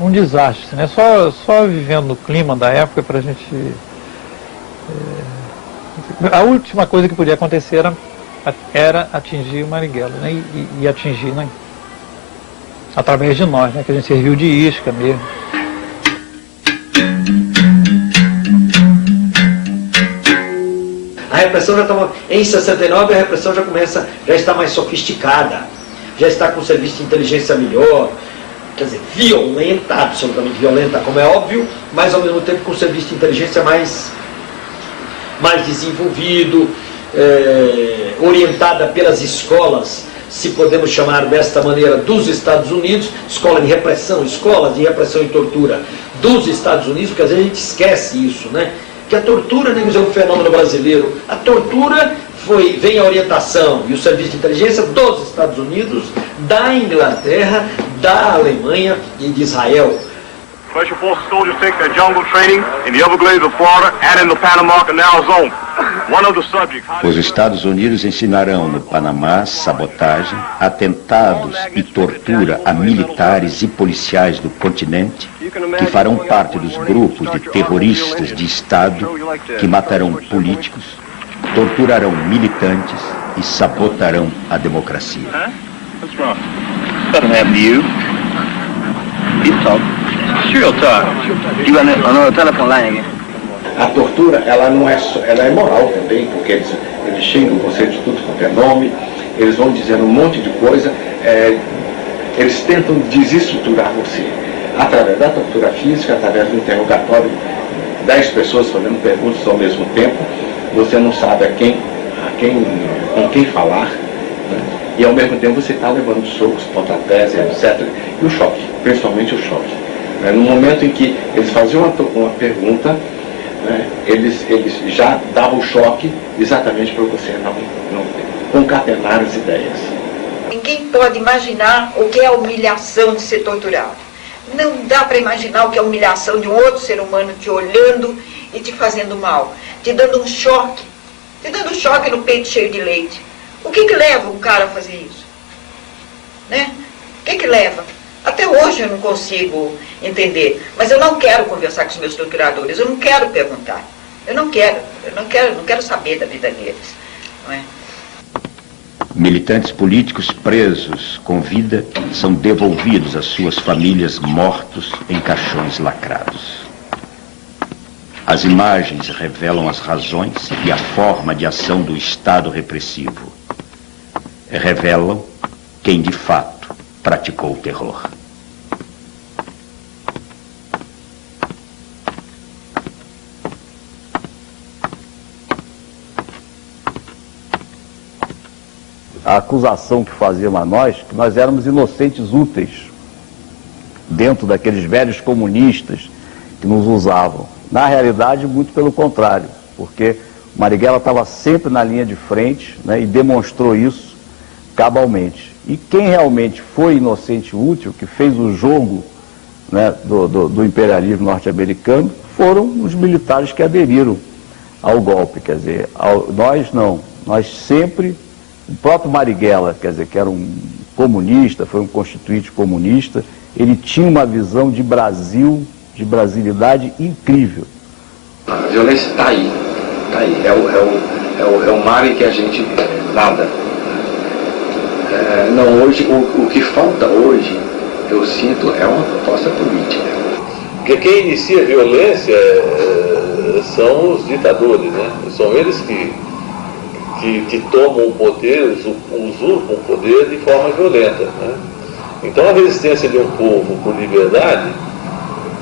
um desastre, né? Só vivendo no clima da época para a gente... a última coisa que podia acontecer era atingir o Marighella, né? E atingir, né? Através de nós, né? Que a gente serviu de isca mesmo. A repressão já estava, em 69 a repressão já está mais sofisticada, já está com o serviço de inteligência melhor, quer dizer, violenta, absolutamente violenta, como é óbvio, mas ao mesmo tempo com o serviço de inteligência mais desenvolvido, orientada pelas escolas, se podemos chamar desta maneira, dos Estados Unidos, escolas de repressão e tortura dos Estados Unidos, porque às vezes a gente esquece isso, né? Que a tortura, nem é um fenômeno brasileiro. A tortura vem a orientação e o serviço de inteligência dos Estados Unidos, da Inglaterra, da Alemanha e de Israel. Special Forces soldiers take their jungle training in the Everglades of Florida and in the Panama Canal Zone. One of the subjects... Os Estados Unidos ensinarão no Panamá sabotagem, atentados e tortura a militares e policiais do continente que farão parte dos grupos de terroristas de Estado que matarão políticos, torturarão militantes e sabotarão a democracia. A tortura, ela não é só, ela é moral também, porque eles xingam você de tudo quanto é nome, eles vão dizendo um monte de coisa, eles tentam desestruturar você através da tortura física, através do interrogatório, 10 pessoas fazendo perguntas ao mesmo tempo, você não sabe com quem falar, né? E ao mesmo tempo você está levando socos, pontapés, etc. E o choque, principalmente o choque. No momento em que eles faziam uma pergunta, né, eles já davam o choque exatamente para você não concatenar as ideias. Ninguém pode imaginar o que é a humilhação de ser torturado. Não dá para imaginar o que é a humilhação de um outro ser humano te olhando e te fazendo mal, te dando um choque no peito cheio de leite. O que leva um cara a fazer isso? Né? O que leva? Até hoje eu não consigo entender, mas eu não quero conversar com os meus torturadores, eu não quero perguntar, eu não quero saber da vida deles, não é? Militantes políticos presos com vida são devolvidos às suas famílias mortos em caixões lacrados. As imagens revelam as razões e a forma de ação do Estado repressivo. Revelam quem de fato praticou o terror. A acusação que faziam a nós, que nós éramos inocentes úteis, dentro daqueles velhos comunistas que nos usavam. Na realidade, muito pelo contrário, porque Marighella estava sempre na linha de frente, né, e demonstrou isso cabalmente. E quem realmente foi inocente útil, que fez o jogo, né, do imperialismo norte-americano, foram os militares que aderiram ao golpe. Quer dizer, nós não, nós sempre... O próprio Marighella, quer dizer, que era um comunista, foi um constituinte comunista, ele tinha uma visão de Brasil, de brasilidade incrível. A violência está aí, é o mar em que a gente nada. Não, hoje, o que falta hoje, eu sinto, é uma proposta política. Porque quem inicia a violência são os ditadores, né? São eles que tomam o poder, usurpam o poder de forma violenta, né? Então a resistência de um povo por liberdade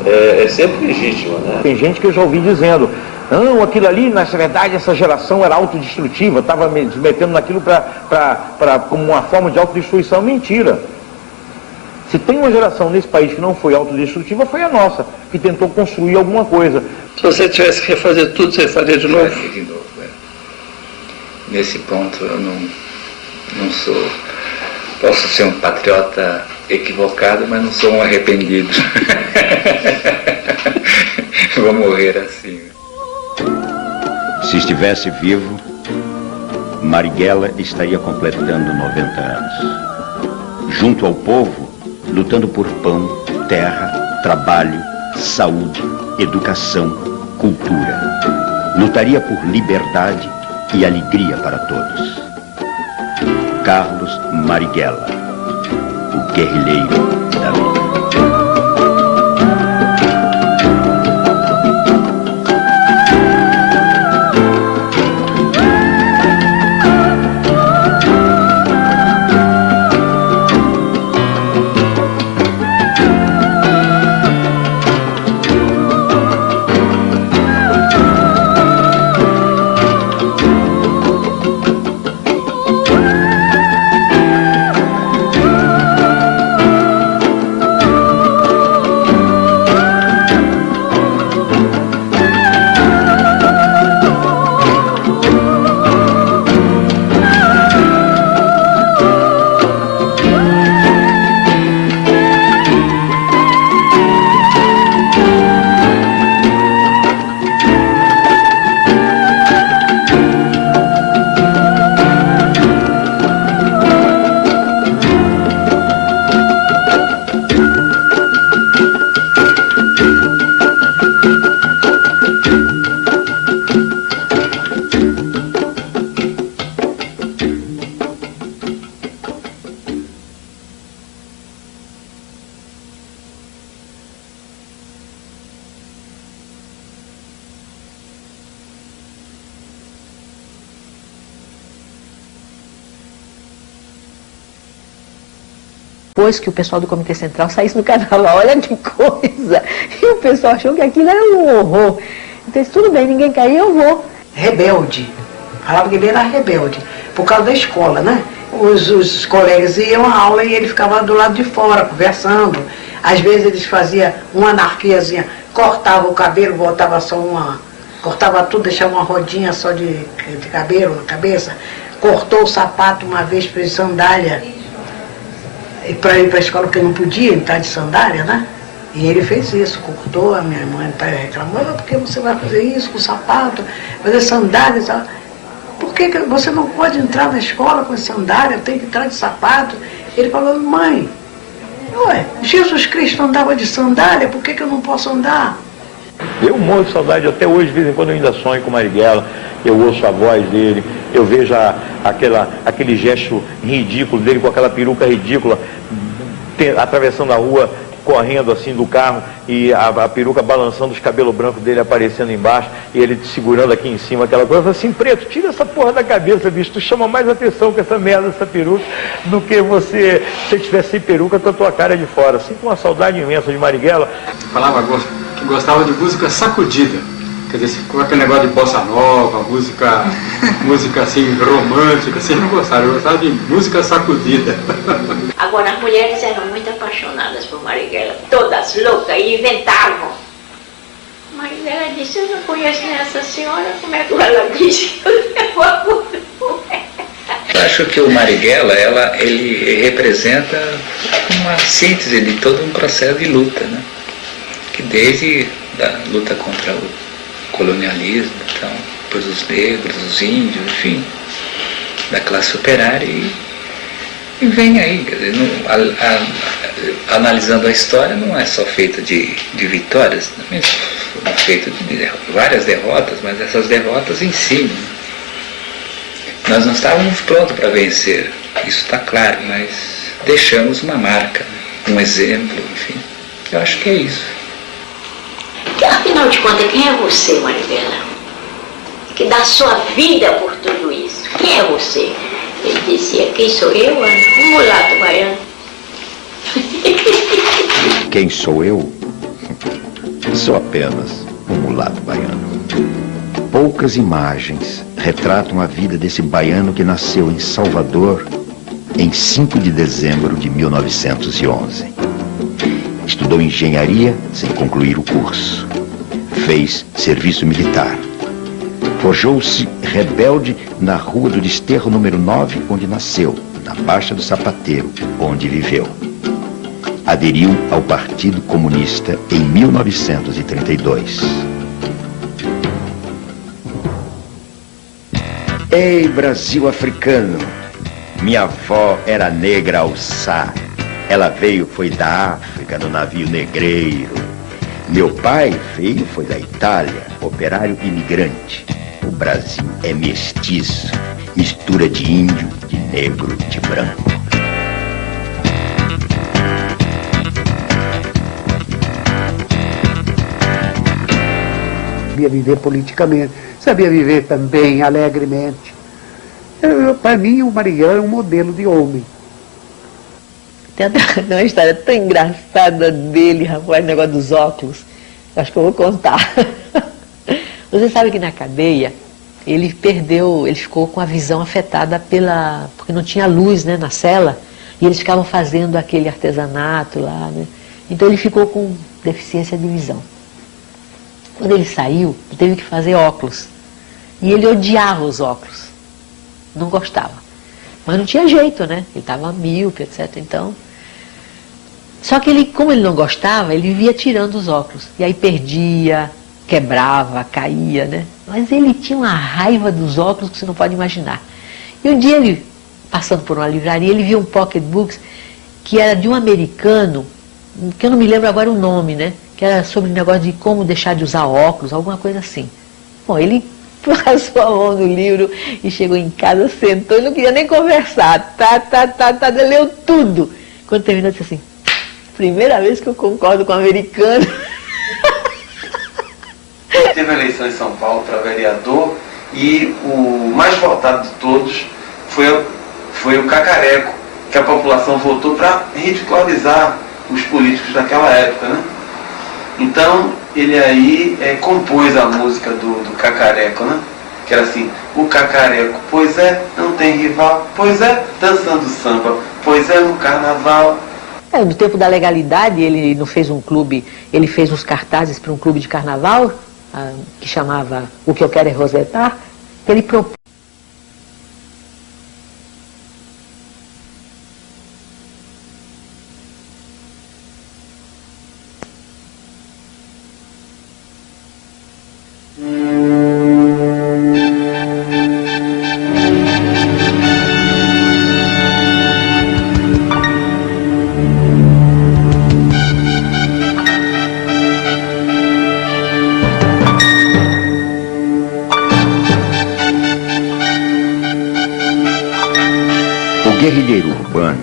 é sempre legítima, né? Tem gente que eu já ouvi dizendo, não, aquilo ali, na verdade, essa geração era autodestrutiva, estava se metendo naquilo como uma forma de autodestruição. Mentira. Se tem uma geração nesse país que não foi autodestrutiva, foi a nossa, que tentou construir alguma coisa. Se você tivesse que refazer tudo, você faria de novo? De novo, Nesse ponto eu não sou... Posso ser um patriota equivocado, mas não sou um arrependido. Vou morrer assim. Se estivesse vivo, Marighella estaria completando 90 anos. Junto ao povo, lutando por pão, terra, trabalho, saúde, educação, cultura. Lutaria por liberdade e alegria para todos. Carlos Marighella, o guerrilheiro da vida. Depois que o pessoal do Comitê Central saísse no carnaval, olha que coisa! E o pessoal achou que aquilo era um horror. Então, disse, tudo bem, ninguém cair, eu vou. Rebelde. Falava que ele era rebelde, por causa da escola, né? Os colegas iam à aula e ele ficava do lado de fora, conversando. Às vezes eles faziam uma anarquiazinha, cortava o cabelo, botava só uma... Cortava tudo, deixava uma rodinha só de cabelo na cabeça. Cortou o sapato uma vez, fez sandália. Para ir para a escola, porque não podia entrar de sandália, né? E ele fez isso, cortou, a minha mãe reclamou, por que você vai fazer isso com o sapato, fazer sandália e tal? Por que você não pode entrar na escola com sandália, tem que entrar de sapato? Ele falou, mãe, ué, Jesus Cristo andava de sandália, por que eu não posso andar? Eu morro de saudade, até hoje, de vez em quando eu ainda sonho com Marighella, eu ouço a voz dele, eu vejo aquele gesto ridículo dele com aquela peruca ridícula, atravessando a rua, correndo assim do carro e a peruca balançando, os cabelos brancos dele aparecendo embaixo e ele segurando aqui em cima aquela coisa. Eu falei assim, Preto, tira essa porra da cabeça, bicho, tu chama mais atenção com essa merda, essa peruca, do que você, se você tivesse sem peruca com a tua cara de fora. Assim, com uma saudade imensa de Marighella. Falava que gostava de música sacudida. Quer dizer, com aquele negócio de bossa nova, música assim, romântica, assim, não gostava. Eu gostava de música sacudida. Agora, as mulheres eram muito apaixonadas por Marighella, todas loucas, e inventavam. Marighella disse, eu não conheço essa senhora, como é que ela disse? Eu acho que o Marighella, ele representa uma síntese de todo um processo de luta, né? Que desde a luta contra o colonialismo, então, depois os negros, os índios, enfim, da classe operária e vem aí, quer dizer, analisando a história, não é só feita de vitórias, também é feita de várias derrotas, mas essas derrotas ensinam. Nós não estávamos prontos para vencer, isso está claro, mas deixamos uma marca, um exemplo, enfim, eu acho que é isso. Afinal de contas, quem é você, Marighella? Que dá sua vida por tudo isso. Quem é você? Ele dizia, quem sou eu? Um mulato baiano. Quem sou eu? Sou apenas um mulato baiano. Poucas imagens retratam a vida desse baiano que nasceu em Salvador em 5 de dezembro de 1911. Estudou engenharia sem concluir o curso. Fez serviço militar. Forjou-se rebelde na Rua do Desterro, número 9, onde nasceu, na Baixa do Sapateiro, onde viveu. Aderiu ao Partido Comunista em 1932. Ei, Brasil africano! Minha avó era negra alçá. Ela foi da África, no navio negreiro. Meu pai foi da Itália, operário imigrante. O Brasil é mestiço, mistura de índio, de negro, de branco. Sabia viver politicamente, sabia viver também alegremente. Para mim, o Marighella é um modelo de homem. Tem uma história tão engraçada dele, rapaz, o negócio dos óculos. Acho que eu vou contar. Você sabe que na cadeia, ele ficou com a visão afetada porque não tinha luz, né, na cela, e eles ficavam fazendo aquele artesanato lá, né? Então ele ficou com deficiência de visão. Quando ele saiu, ele teve que fazer óculos. E ele odiava os óculos. Não gostava. Mas não tinha jeito, né? Ele estava míope, etc. Então... Só que como ele não gostava, ele vivia tirando os óculos. E aí perdia, quebrava, caía, né? Mas ele tinha uma raiva dos óculos que você não pode imaginar. E um dia ele, passando por uma livraria, ele viu um pocketbook que era de um americano, que eu não me lembro agora o nome, né? Que era sobre o negócio de como deixar de usar óculos, alguma coisa assim. Bom, ele passou a mão no livro e chegou em casa, sentou e não queria nem conversar. Leu tudo. Quando terminou, disse assim, primeira vez que eu concordo com o americano. Teve a eleição em São Paulo para vereador e o mais votado de todos foi o Cacareco, que a população votou para ridicularizar os políticos daquela época, né? Então, ele aí compôs a música do Cacareco, né? Que era assim: o Cacareco, pois é, não tem rival, pois é, dançando samba, pois é, no carnaval. No tempo da legalidade, ele não fez um clube, ele fez uns cartazes para um clube de carnaval, que chamava O Que Eu Quero É Rosetar, que ele propôs. O guerrilheiro urbano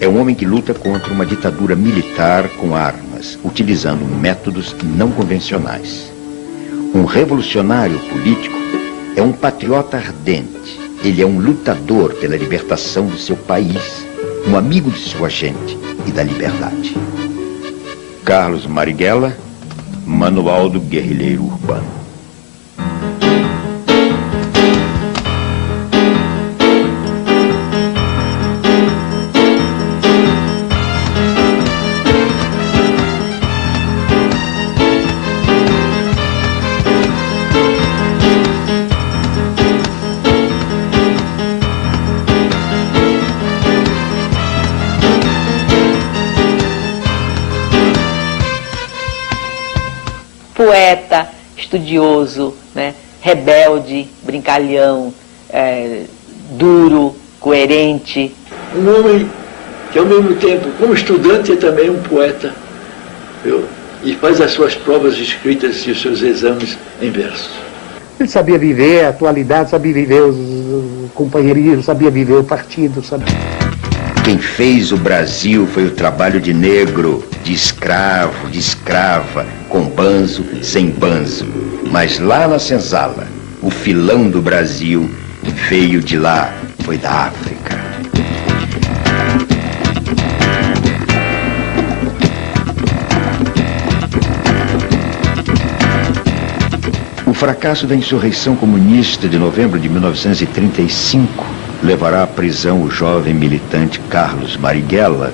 é um homem que luta contra uma ditadura militar com armas, utilizando métodos não convencionais. Um revolucionário político é um patriota ardente. Ele é um lutador pela libertação do seu país, um amigo de sua gente e da liberdade. Carlos Marighella, Manual do Guerrilheiro Urbano. Poeta, estudioso, né? Rebelde, brincalhão, duro, coerente. Um homem que ao mesmo tempo, como estudante, é também um poeta, viu? E faz as suas provas escritas e os seus exames em versos. Ele sabia viver a atualidade, sabia viver os companheirismos, sabia viver o partido, sabia. Quem fez o Brasil foi o trabalho de negro, de escravo, de escrava, com banzo, sem banzo. Mas lá na senzala, o filão do Brasil veio de lá, foi da África. O fracasso da insurreição comunista de novembro de 1935 levará à prisão o jovem militante Carlos Marighella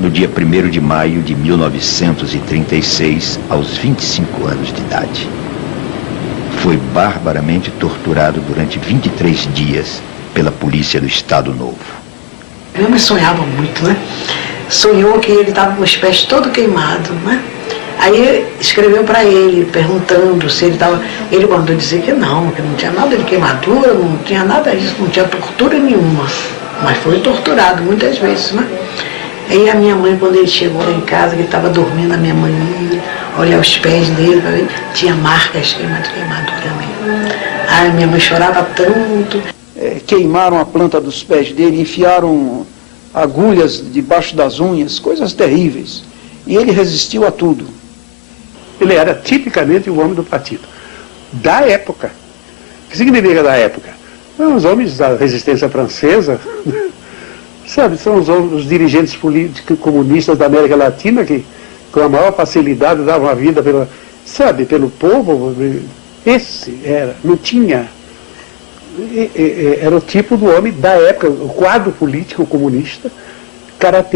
no dia 1º de maio de 1936, aos 25 anos de idade. Foi barbaramente torturado durante 23 dias pela polícia do Estado Novo. Meu homem sonhava muito, né? Sonhou que ele estava com os pés todo queimado, né? Aí escreveu para ele, perguntando se ele estava... Ele mandou dizer que não tinha nada de queimadura, não tinha nada disso, não tinha tortura nenhuma. Mas foi torturado muitas vezes, né? Aí a minha mãe, quando ele chegou lá em casa, que ele estava dormindo, a minha mãe ia olhar os pés dele, pra ver, tinha marcas de queimadura mesmo. Aí minha mãe chorava tanto. Queimaram a planta dos pés dele, enfiaram agulhas debaixo das unhas, coisas terríveis. E ele resistiu a tudo. Ele era tipicamente o homem do partido. Da época. O que significa da época? Os homens da resistência francesa, sabe, são os dirigentes políticos comunistas da América Latina que, com a maior facilidade, davam a vida pelo povo. Esse era, não tinha... Era o tipo do homem da época, o quadro político comunista,